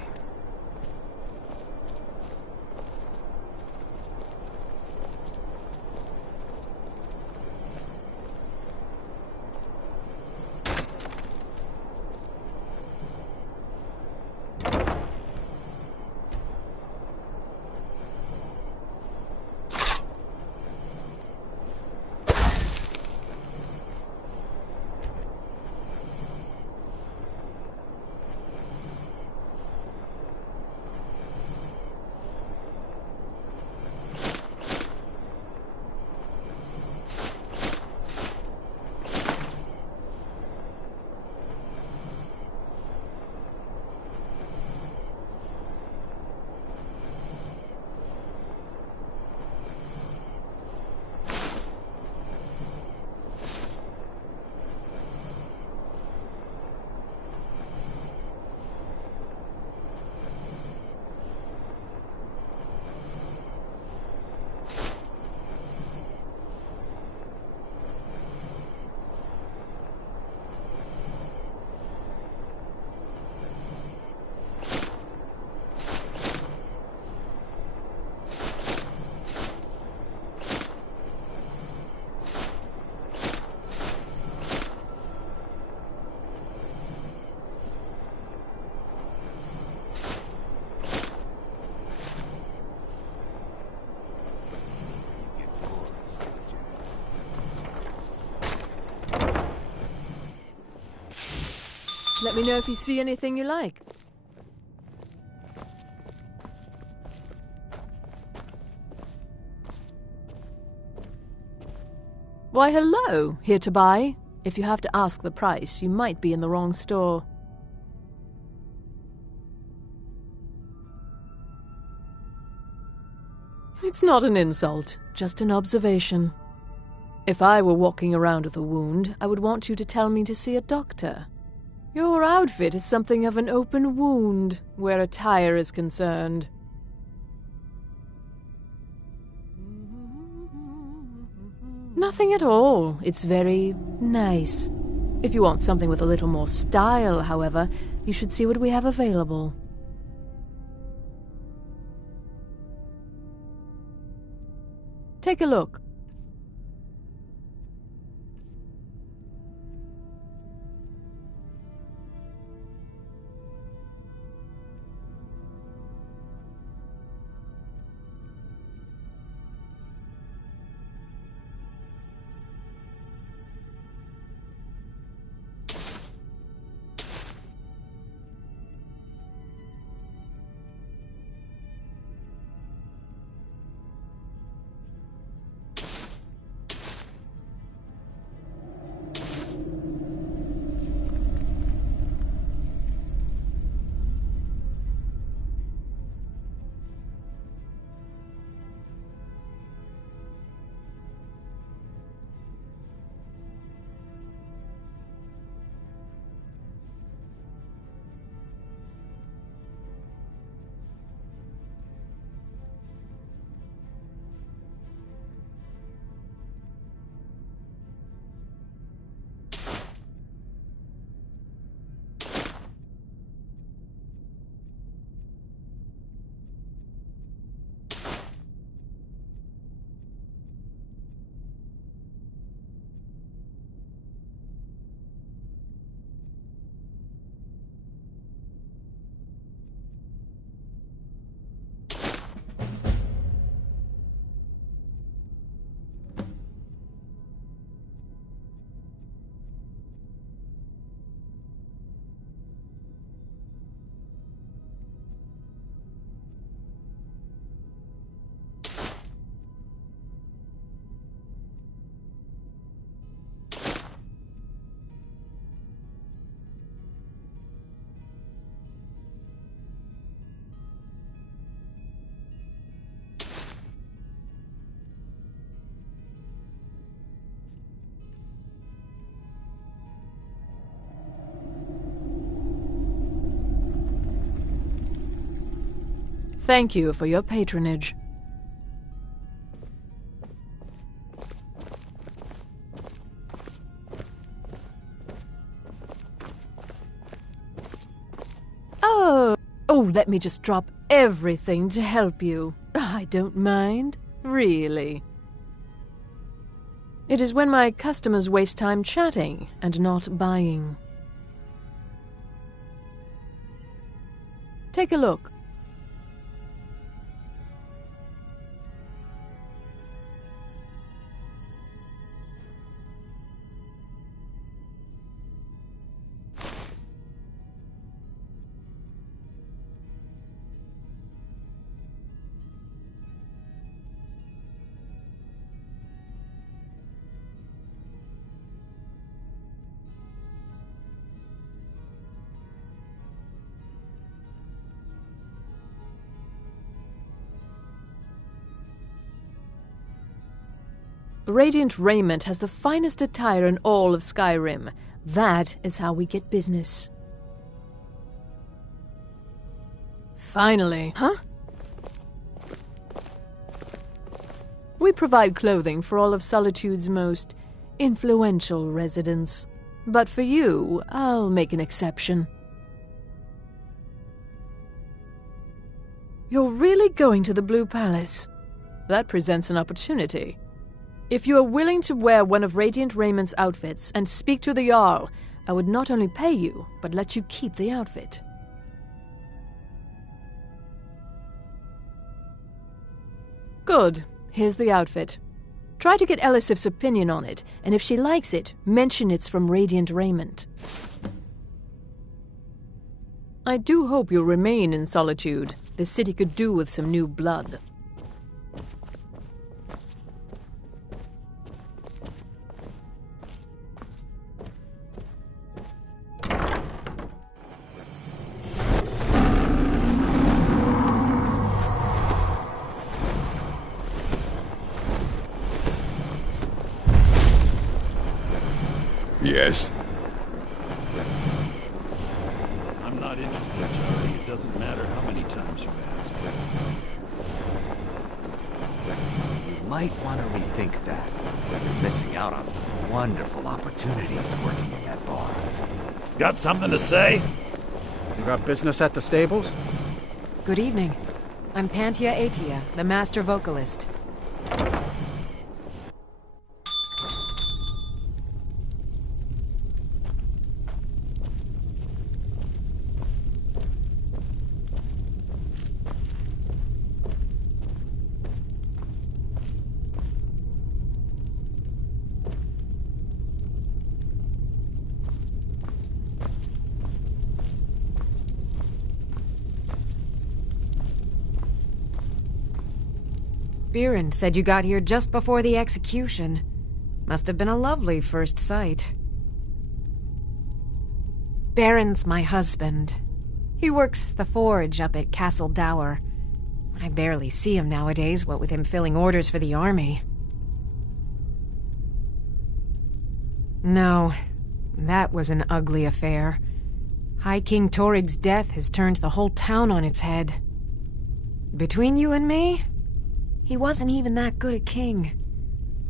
Let me know if you see anything you like. Why, hello. Here to buy? If you have to ask the price, you might be in the wrong store. It's not an insult, just an observation. If I were walking around with a wound, I would want you to tell me to see a doctor. Your outfit is something of an open wound, where attire is concerned. Nothing at all. It's very nice. If you want something with a little more style, however, you should see what we have available. Take a look. Thank you for your patronage. Oh, let me just drop everything to help you. I don't mind, really. It is when my customers waste time chatting and not buying. Take a look. Radiant Raiment has the finest attire in all of Skyrim. That is how we get business. Finally, huh? We provide clothing for all of Solitude's most influential residents. But for you, I'll make an exception. You're really going to the Blue Palace? That presents an opportunity. If you are willing to wear one of Radiant Raiment's outfits and speak to the Jarl, I would not only pay you, but let you keep the outfit. Good. Here's the outfit. Try to get Elisif's opinion on it, and if she likes it, mention it's from Radiant Raiment. I do hope you'll remain in Solitude. The city could do with some new blood. Yes. I'm not interested, Charlie. It doesn't matter how many times you ask. You might want to rethink that. You're missing out on some wonderful opportunities working in that bar. Got something to say? You got business at the stables? Good evening. I'm Pantia Atia, the master vocalist. Biren said you got here just before the execution. Must have been a lovely first sight. Baron's my husband. He works the forge up at Castle Dower. I barely see him nowadays, what with him filling orders for the army. No, that was an ugly affair. High King Torig's death has turned the whole town on its head. Between you and me, he wasn't even that good a king.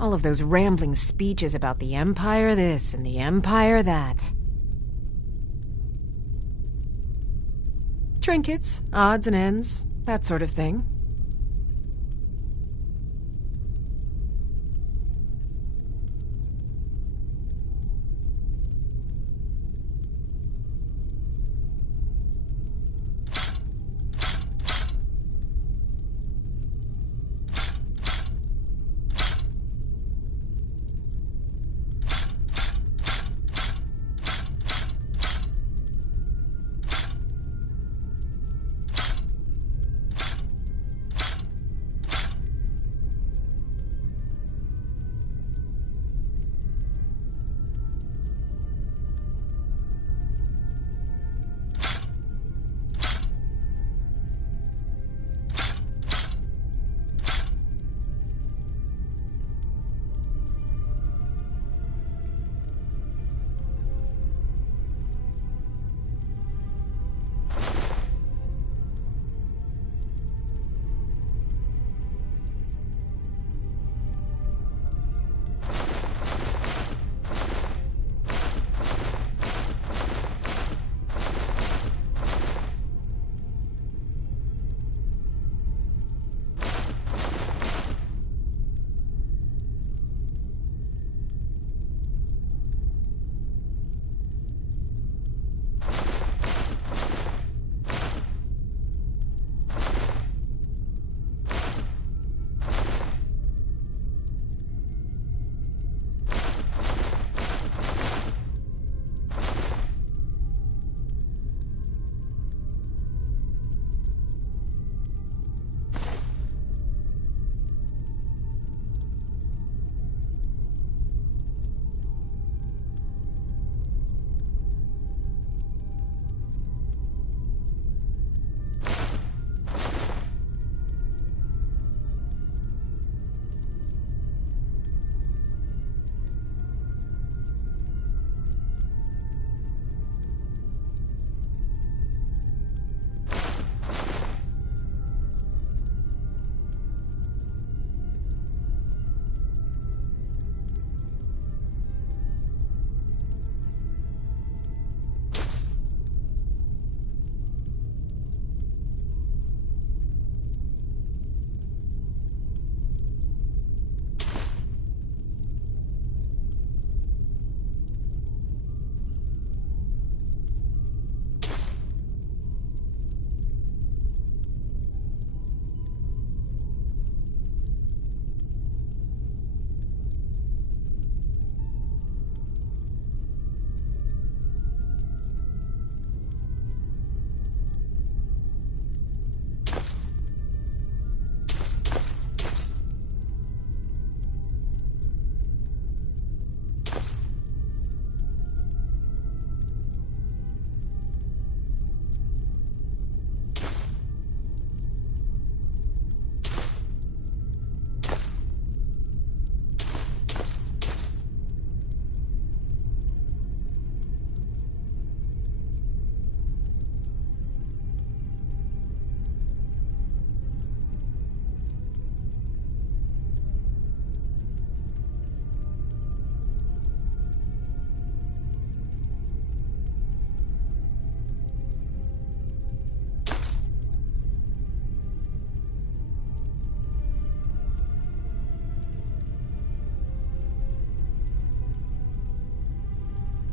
All of those rambling speeches about the Empire this and the Empire that. Trinkets, odds and ends, that sort of thing.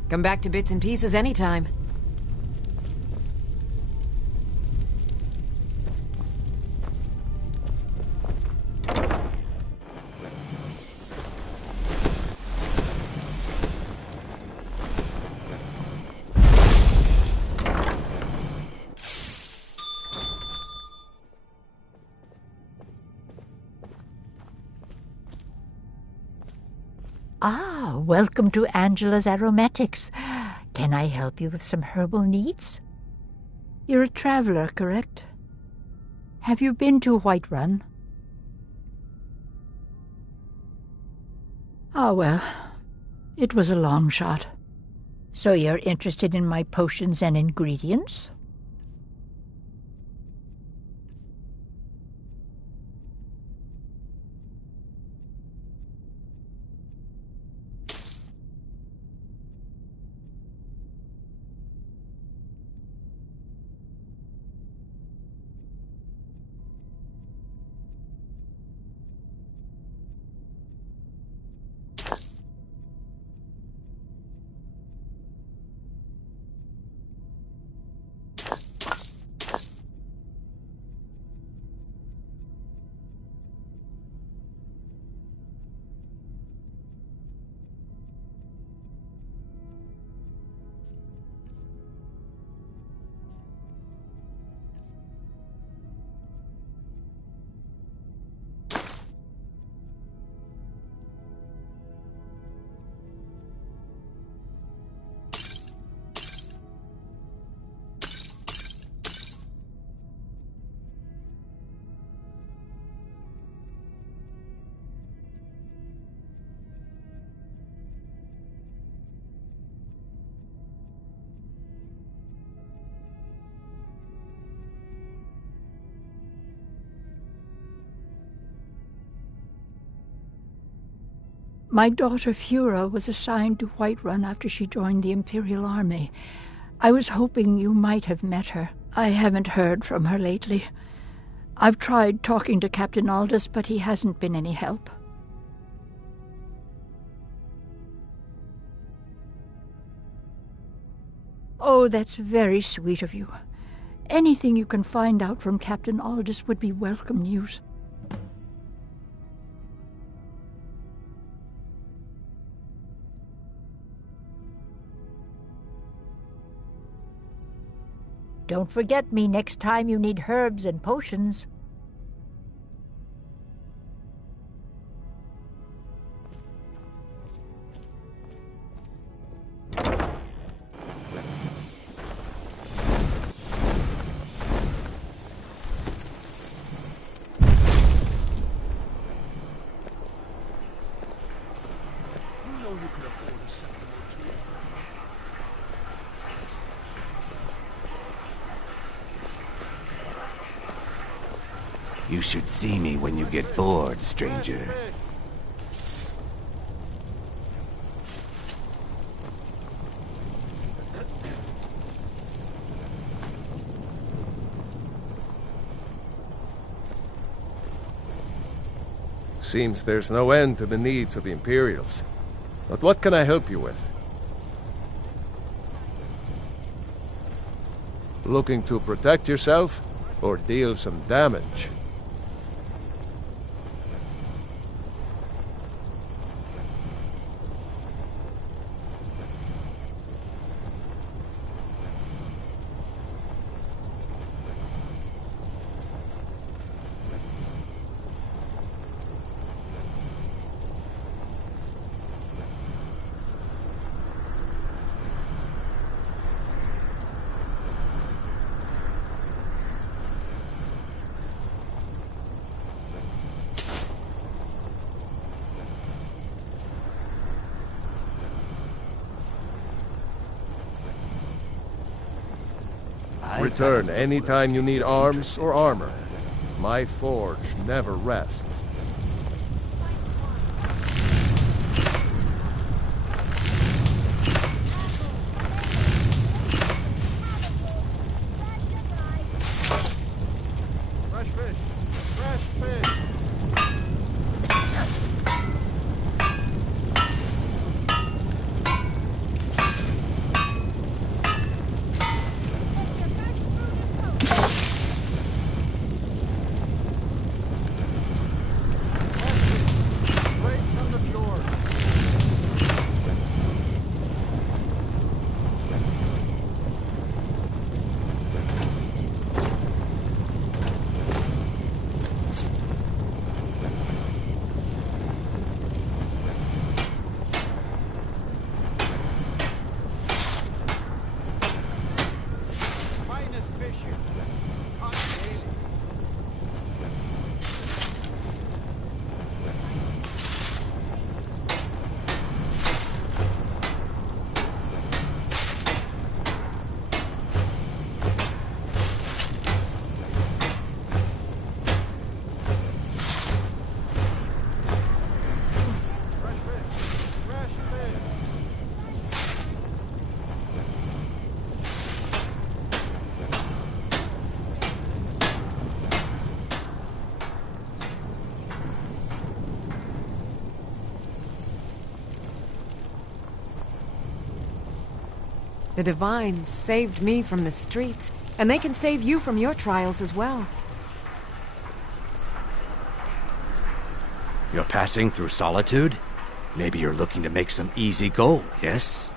Come back to bits and pieces anytime. Ah, welcome to Angela's Aromatics. Can I help you with some herbal needs? You're a traveler, correct? Have you been to Whiterun? Ah, well, it was a long shot. So you're interested in my potions and ingredients? My daughter Fura was assigned to Whiterun after she joined the Imperial Army. I was hoping you might have met her. I haven't heard from her lately. I've tried talking to Captain Aldous, but he hasn't been any help. Oh, that's very sweet of you. Anything you can find out from Captain Aldous would be welcome news. Don't forget me next time you need herbs and potions. You should see me when you get bored, stranger. Seems there's no end to the needs of the Imperials. But what can I help you with? Looking to protect yourself or deal some damage? Return anytime you need arms or armor. My forge never rests. Fresh fish! Fresh fish! The Divines saved me from the streets, and they can save you from your trials as well. You're passing through Solitude? Maybe you're looking to make some easy gold, yes?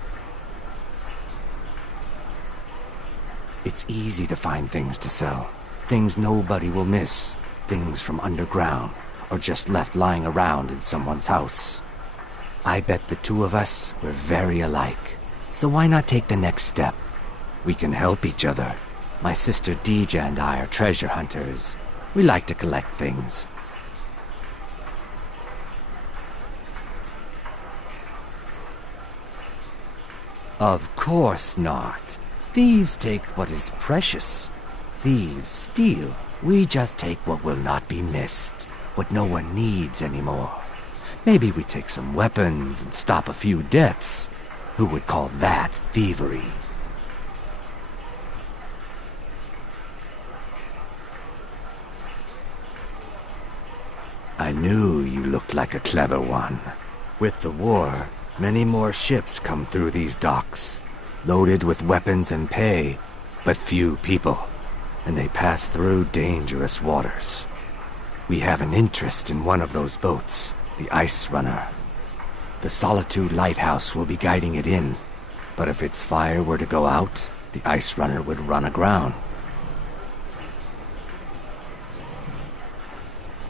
It's easy to find things to sell. Things nobody will miss. Things from underground, or just left lying around in someone's house. I bet the two of us were very alike. So why not take the next step? We can help each other. My sister Deja and I are treasure hunters. We like to collect things. Of course not. Thieves take what is precious. Thieves steal. We just take what will not be missed, what no one needs anymore. Maybe we take some weapons and stop a few deaths. Who would call that thievery? I knew you looked like a clever one. With the war, many more ships come through these docks, loaded with weapons and pay, but few people, and they pass through dangerous waters. We have an interest in one of those boats, the Ice Runner. The Solitude Lighthouse will be guiding it in, but if its fire were to go out, the Ice Runner would run aground.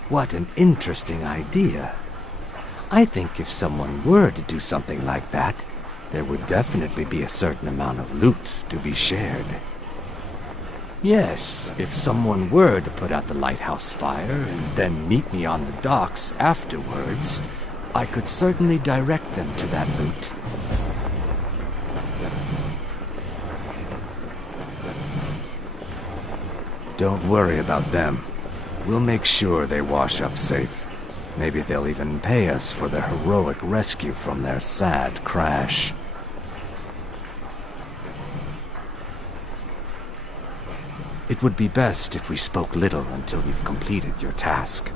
What an interesting idea. I think if someone were to do something like that, there would definitely be a certain amount of loot to be shared. Yes, if someone were to put out the lighthouse fire and then meet me on the docks afterwards, I could certainly direct them to that loot. Don't worry about them. We'll make sure they wash up safe. Maybe they'll even pay us for their heroic rescue from their sad crash. It would be best if we spoke little until you've completed your task.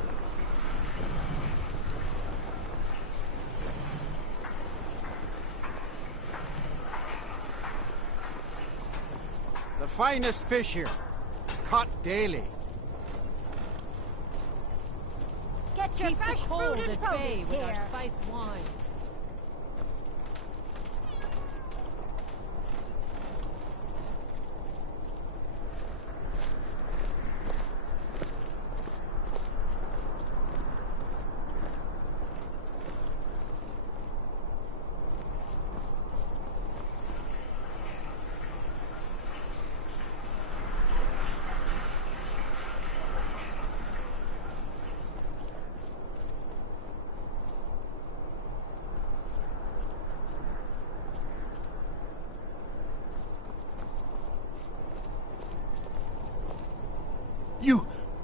The finest fish here, caught daily. Get your fresh fruit and produce with here. our spiced wine.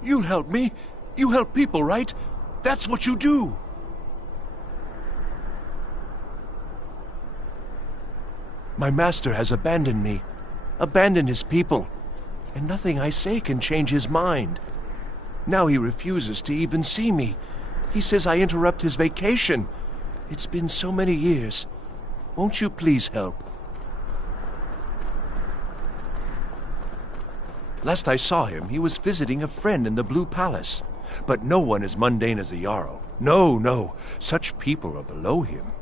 You'll help me. You help people, right? That's what you do. My master has abandoned me, abandoned his people, and nothing I say can change his mind. Now he refuses to even see me. He says I interrupt his vacation. It's been so many years. Won't you please help? Last I saw him, he was visiting a friend in the Blue Palace. But no one as mundane as a Jarl. No, no. Such people are below him.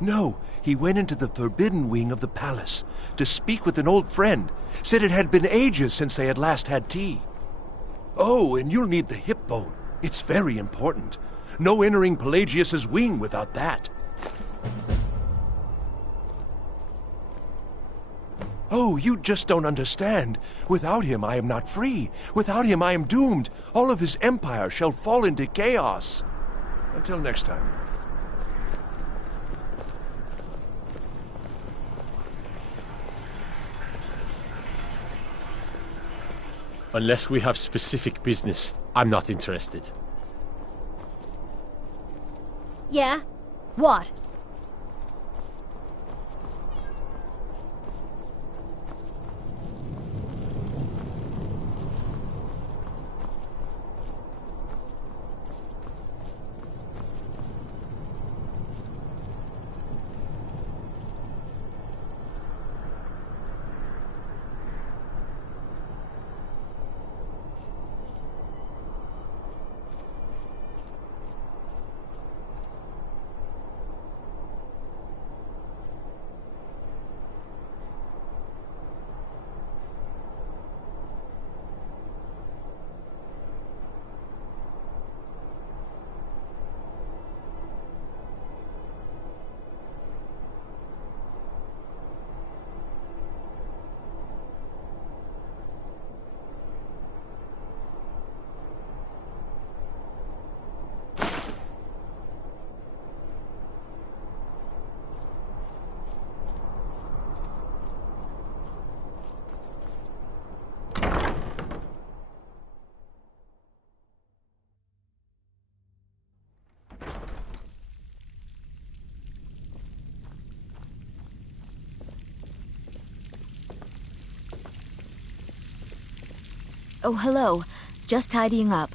No, he went into the forbidden wing of the palace to speak with an old friend. Said it had been ages since they had last had tea. Oh, and you'll need the hip bone. It's very important. No entering Pelagius's wing without that. Oh, you just don't understand. Without him, I am not free. Without him, I am doomed. All of his empire shall fall into chaos. Until next time. Unless we have specific business, I'm not interested. Yeah? What? Oh, hello. Just tidying up.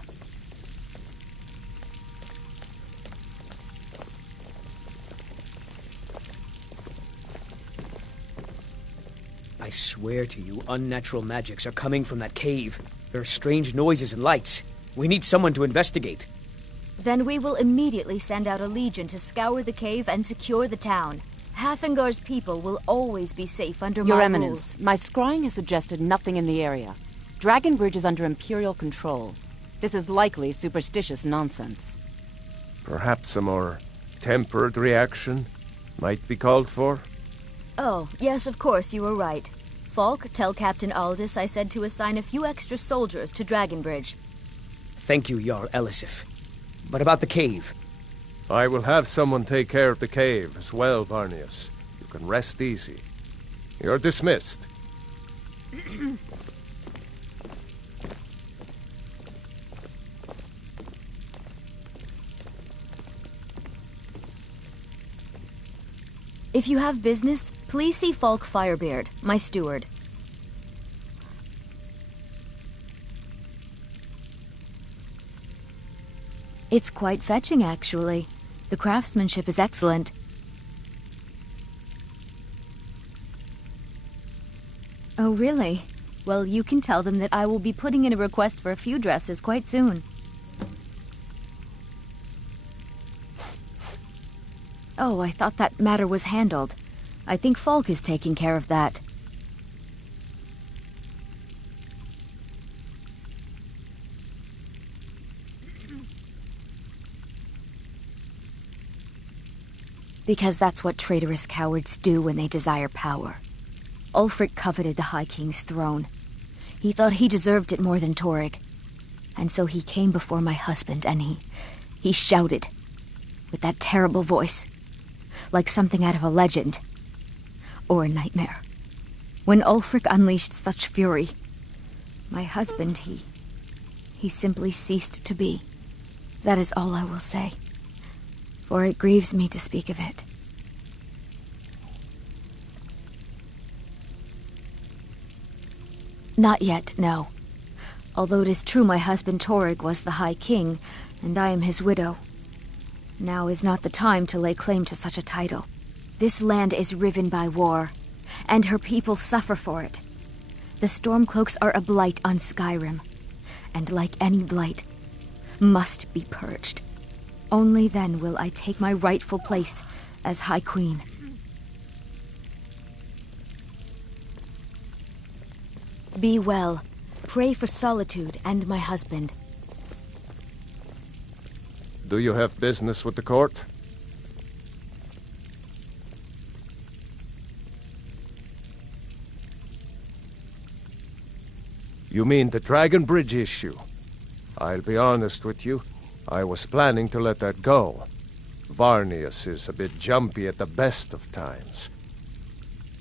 I swear to you, unnatural magics are coming from that cave. There are strange noises and lights. We need someone to investigate. Then we will immediately send out a legion to scour the cave and secure the town. Hafengar's people will always be safe under Your my Eminence, my scrying has suggested nothing in the area. Dragonbridge is under Imperial control. This is likely superstitious nonsense. Perhaps a more tempered reaction might be called for? Oh, yes, of course, you were right. Falk, tell Captain Aldous I said to assign a few extra soldiers to Dragonbridge. Thank you, Jarl Elisif. But about the cave? I will have someone take care of the cave as well, Varnius. You can rest easy. You're dismissed. If you have business, please see Falk Firebeard, my steward. It's quite fetching, actually. The craftsmanship is excellent. Oh, really? Well, you can tell them that I will be putting in a request for a few dresses quite soon. Oh, I thought that matter was handled. I think Falk is taking care of that. Because that's what traitorous cowards do when they desire power. Ulfric coveted the High King's throne. He thought he deserved it more than Torrig. And so he came before my husband and he shouted with that terrible voice, like something out of a legend or a nightmare. When Ulfric unleashed such fury, my husband, he simply ceased to be. That is all I will say, for it grieves me to speak of it. Not yet, no. Although it is true my husband Torrig was the High King, and I am his widow. Now is not the time to lay claim to such a title. This land is riven by war, and her people suffer for it. The Stormcloaks are a blight on Skyrim, and like any blight, must be purged. Only then will I take my rightful place as High Queen. Be well. Pray for Solitude and my husband. Do you have business with the court? You mean the Dragonbridge issue? I'll be honest with you. I was planning to let that go. Varnius is a bit jumpy at the best of times.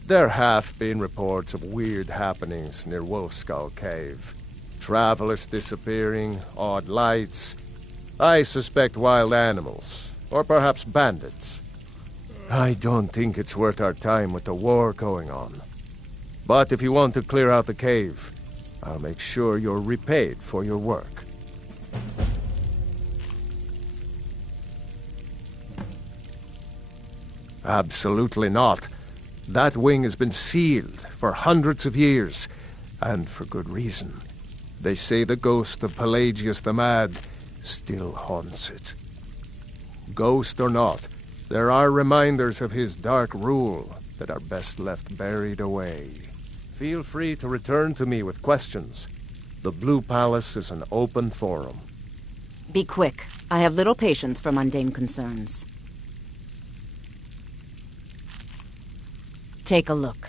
There have been reports of weird happenings near Wolfskull Cave. Travelers disappearing, odd lights. I suspect wild animals, or perhaps bandits. I don't think it's worth our time with the war going on. But if you want to clear out the cave, I'll make sure you're repaid for your work. Absolutely not. That wing has been sealed for hundreds of years, and for good reason. They say the ghost of Pelagius the Mad still haunts it. Ghost or not, there are reminders of his dark rule that are best left buried away. Feel free to return to me with questions. The Blue Palace is an open forum. Be quick. I have little patience for mundane concerns. Take a look.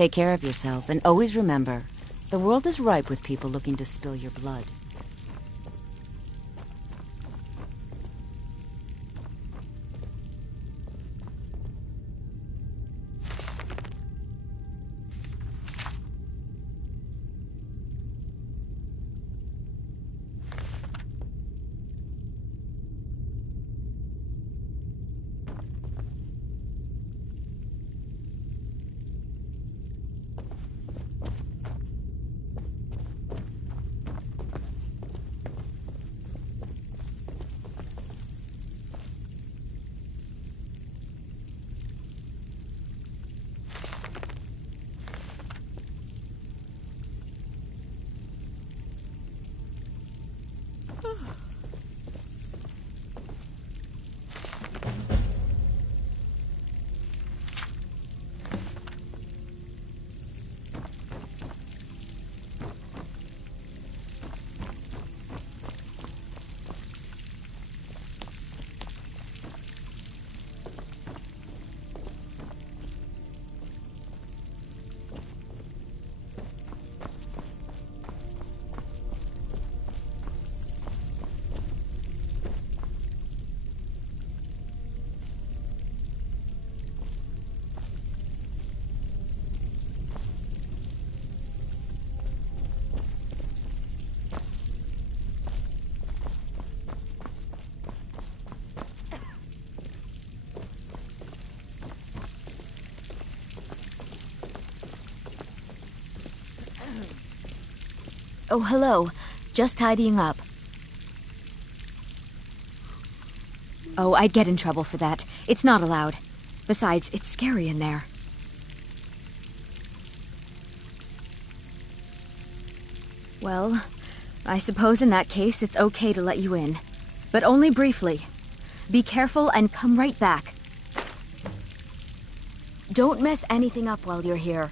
Take care of yourself, and always remember, the world is ripe with people looking to spill your blood. Oh, hello. Just tidying up. Oh, I'd get in trouble for that. It's not allowed. Besides, it's scary in there. Well, I suppose in that case it's okay to let you in. But only briefly. Be careful and come right back. Don't mess anything up while you're here.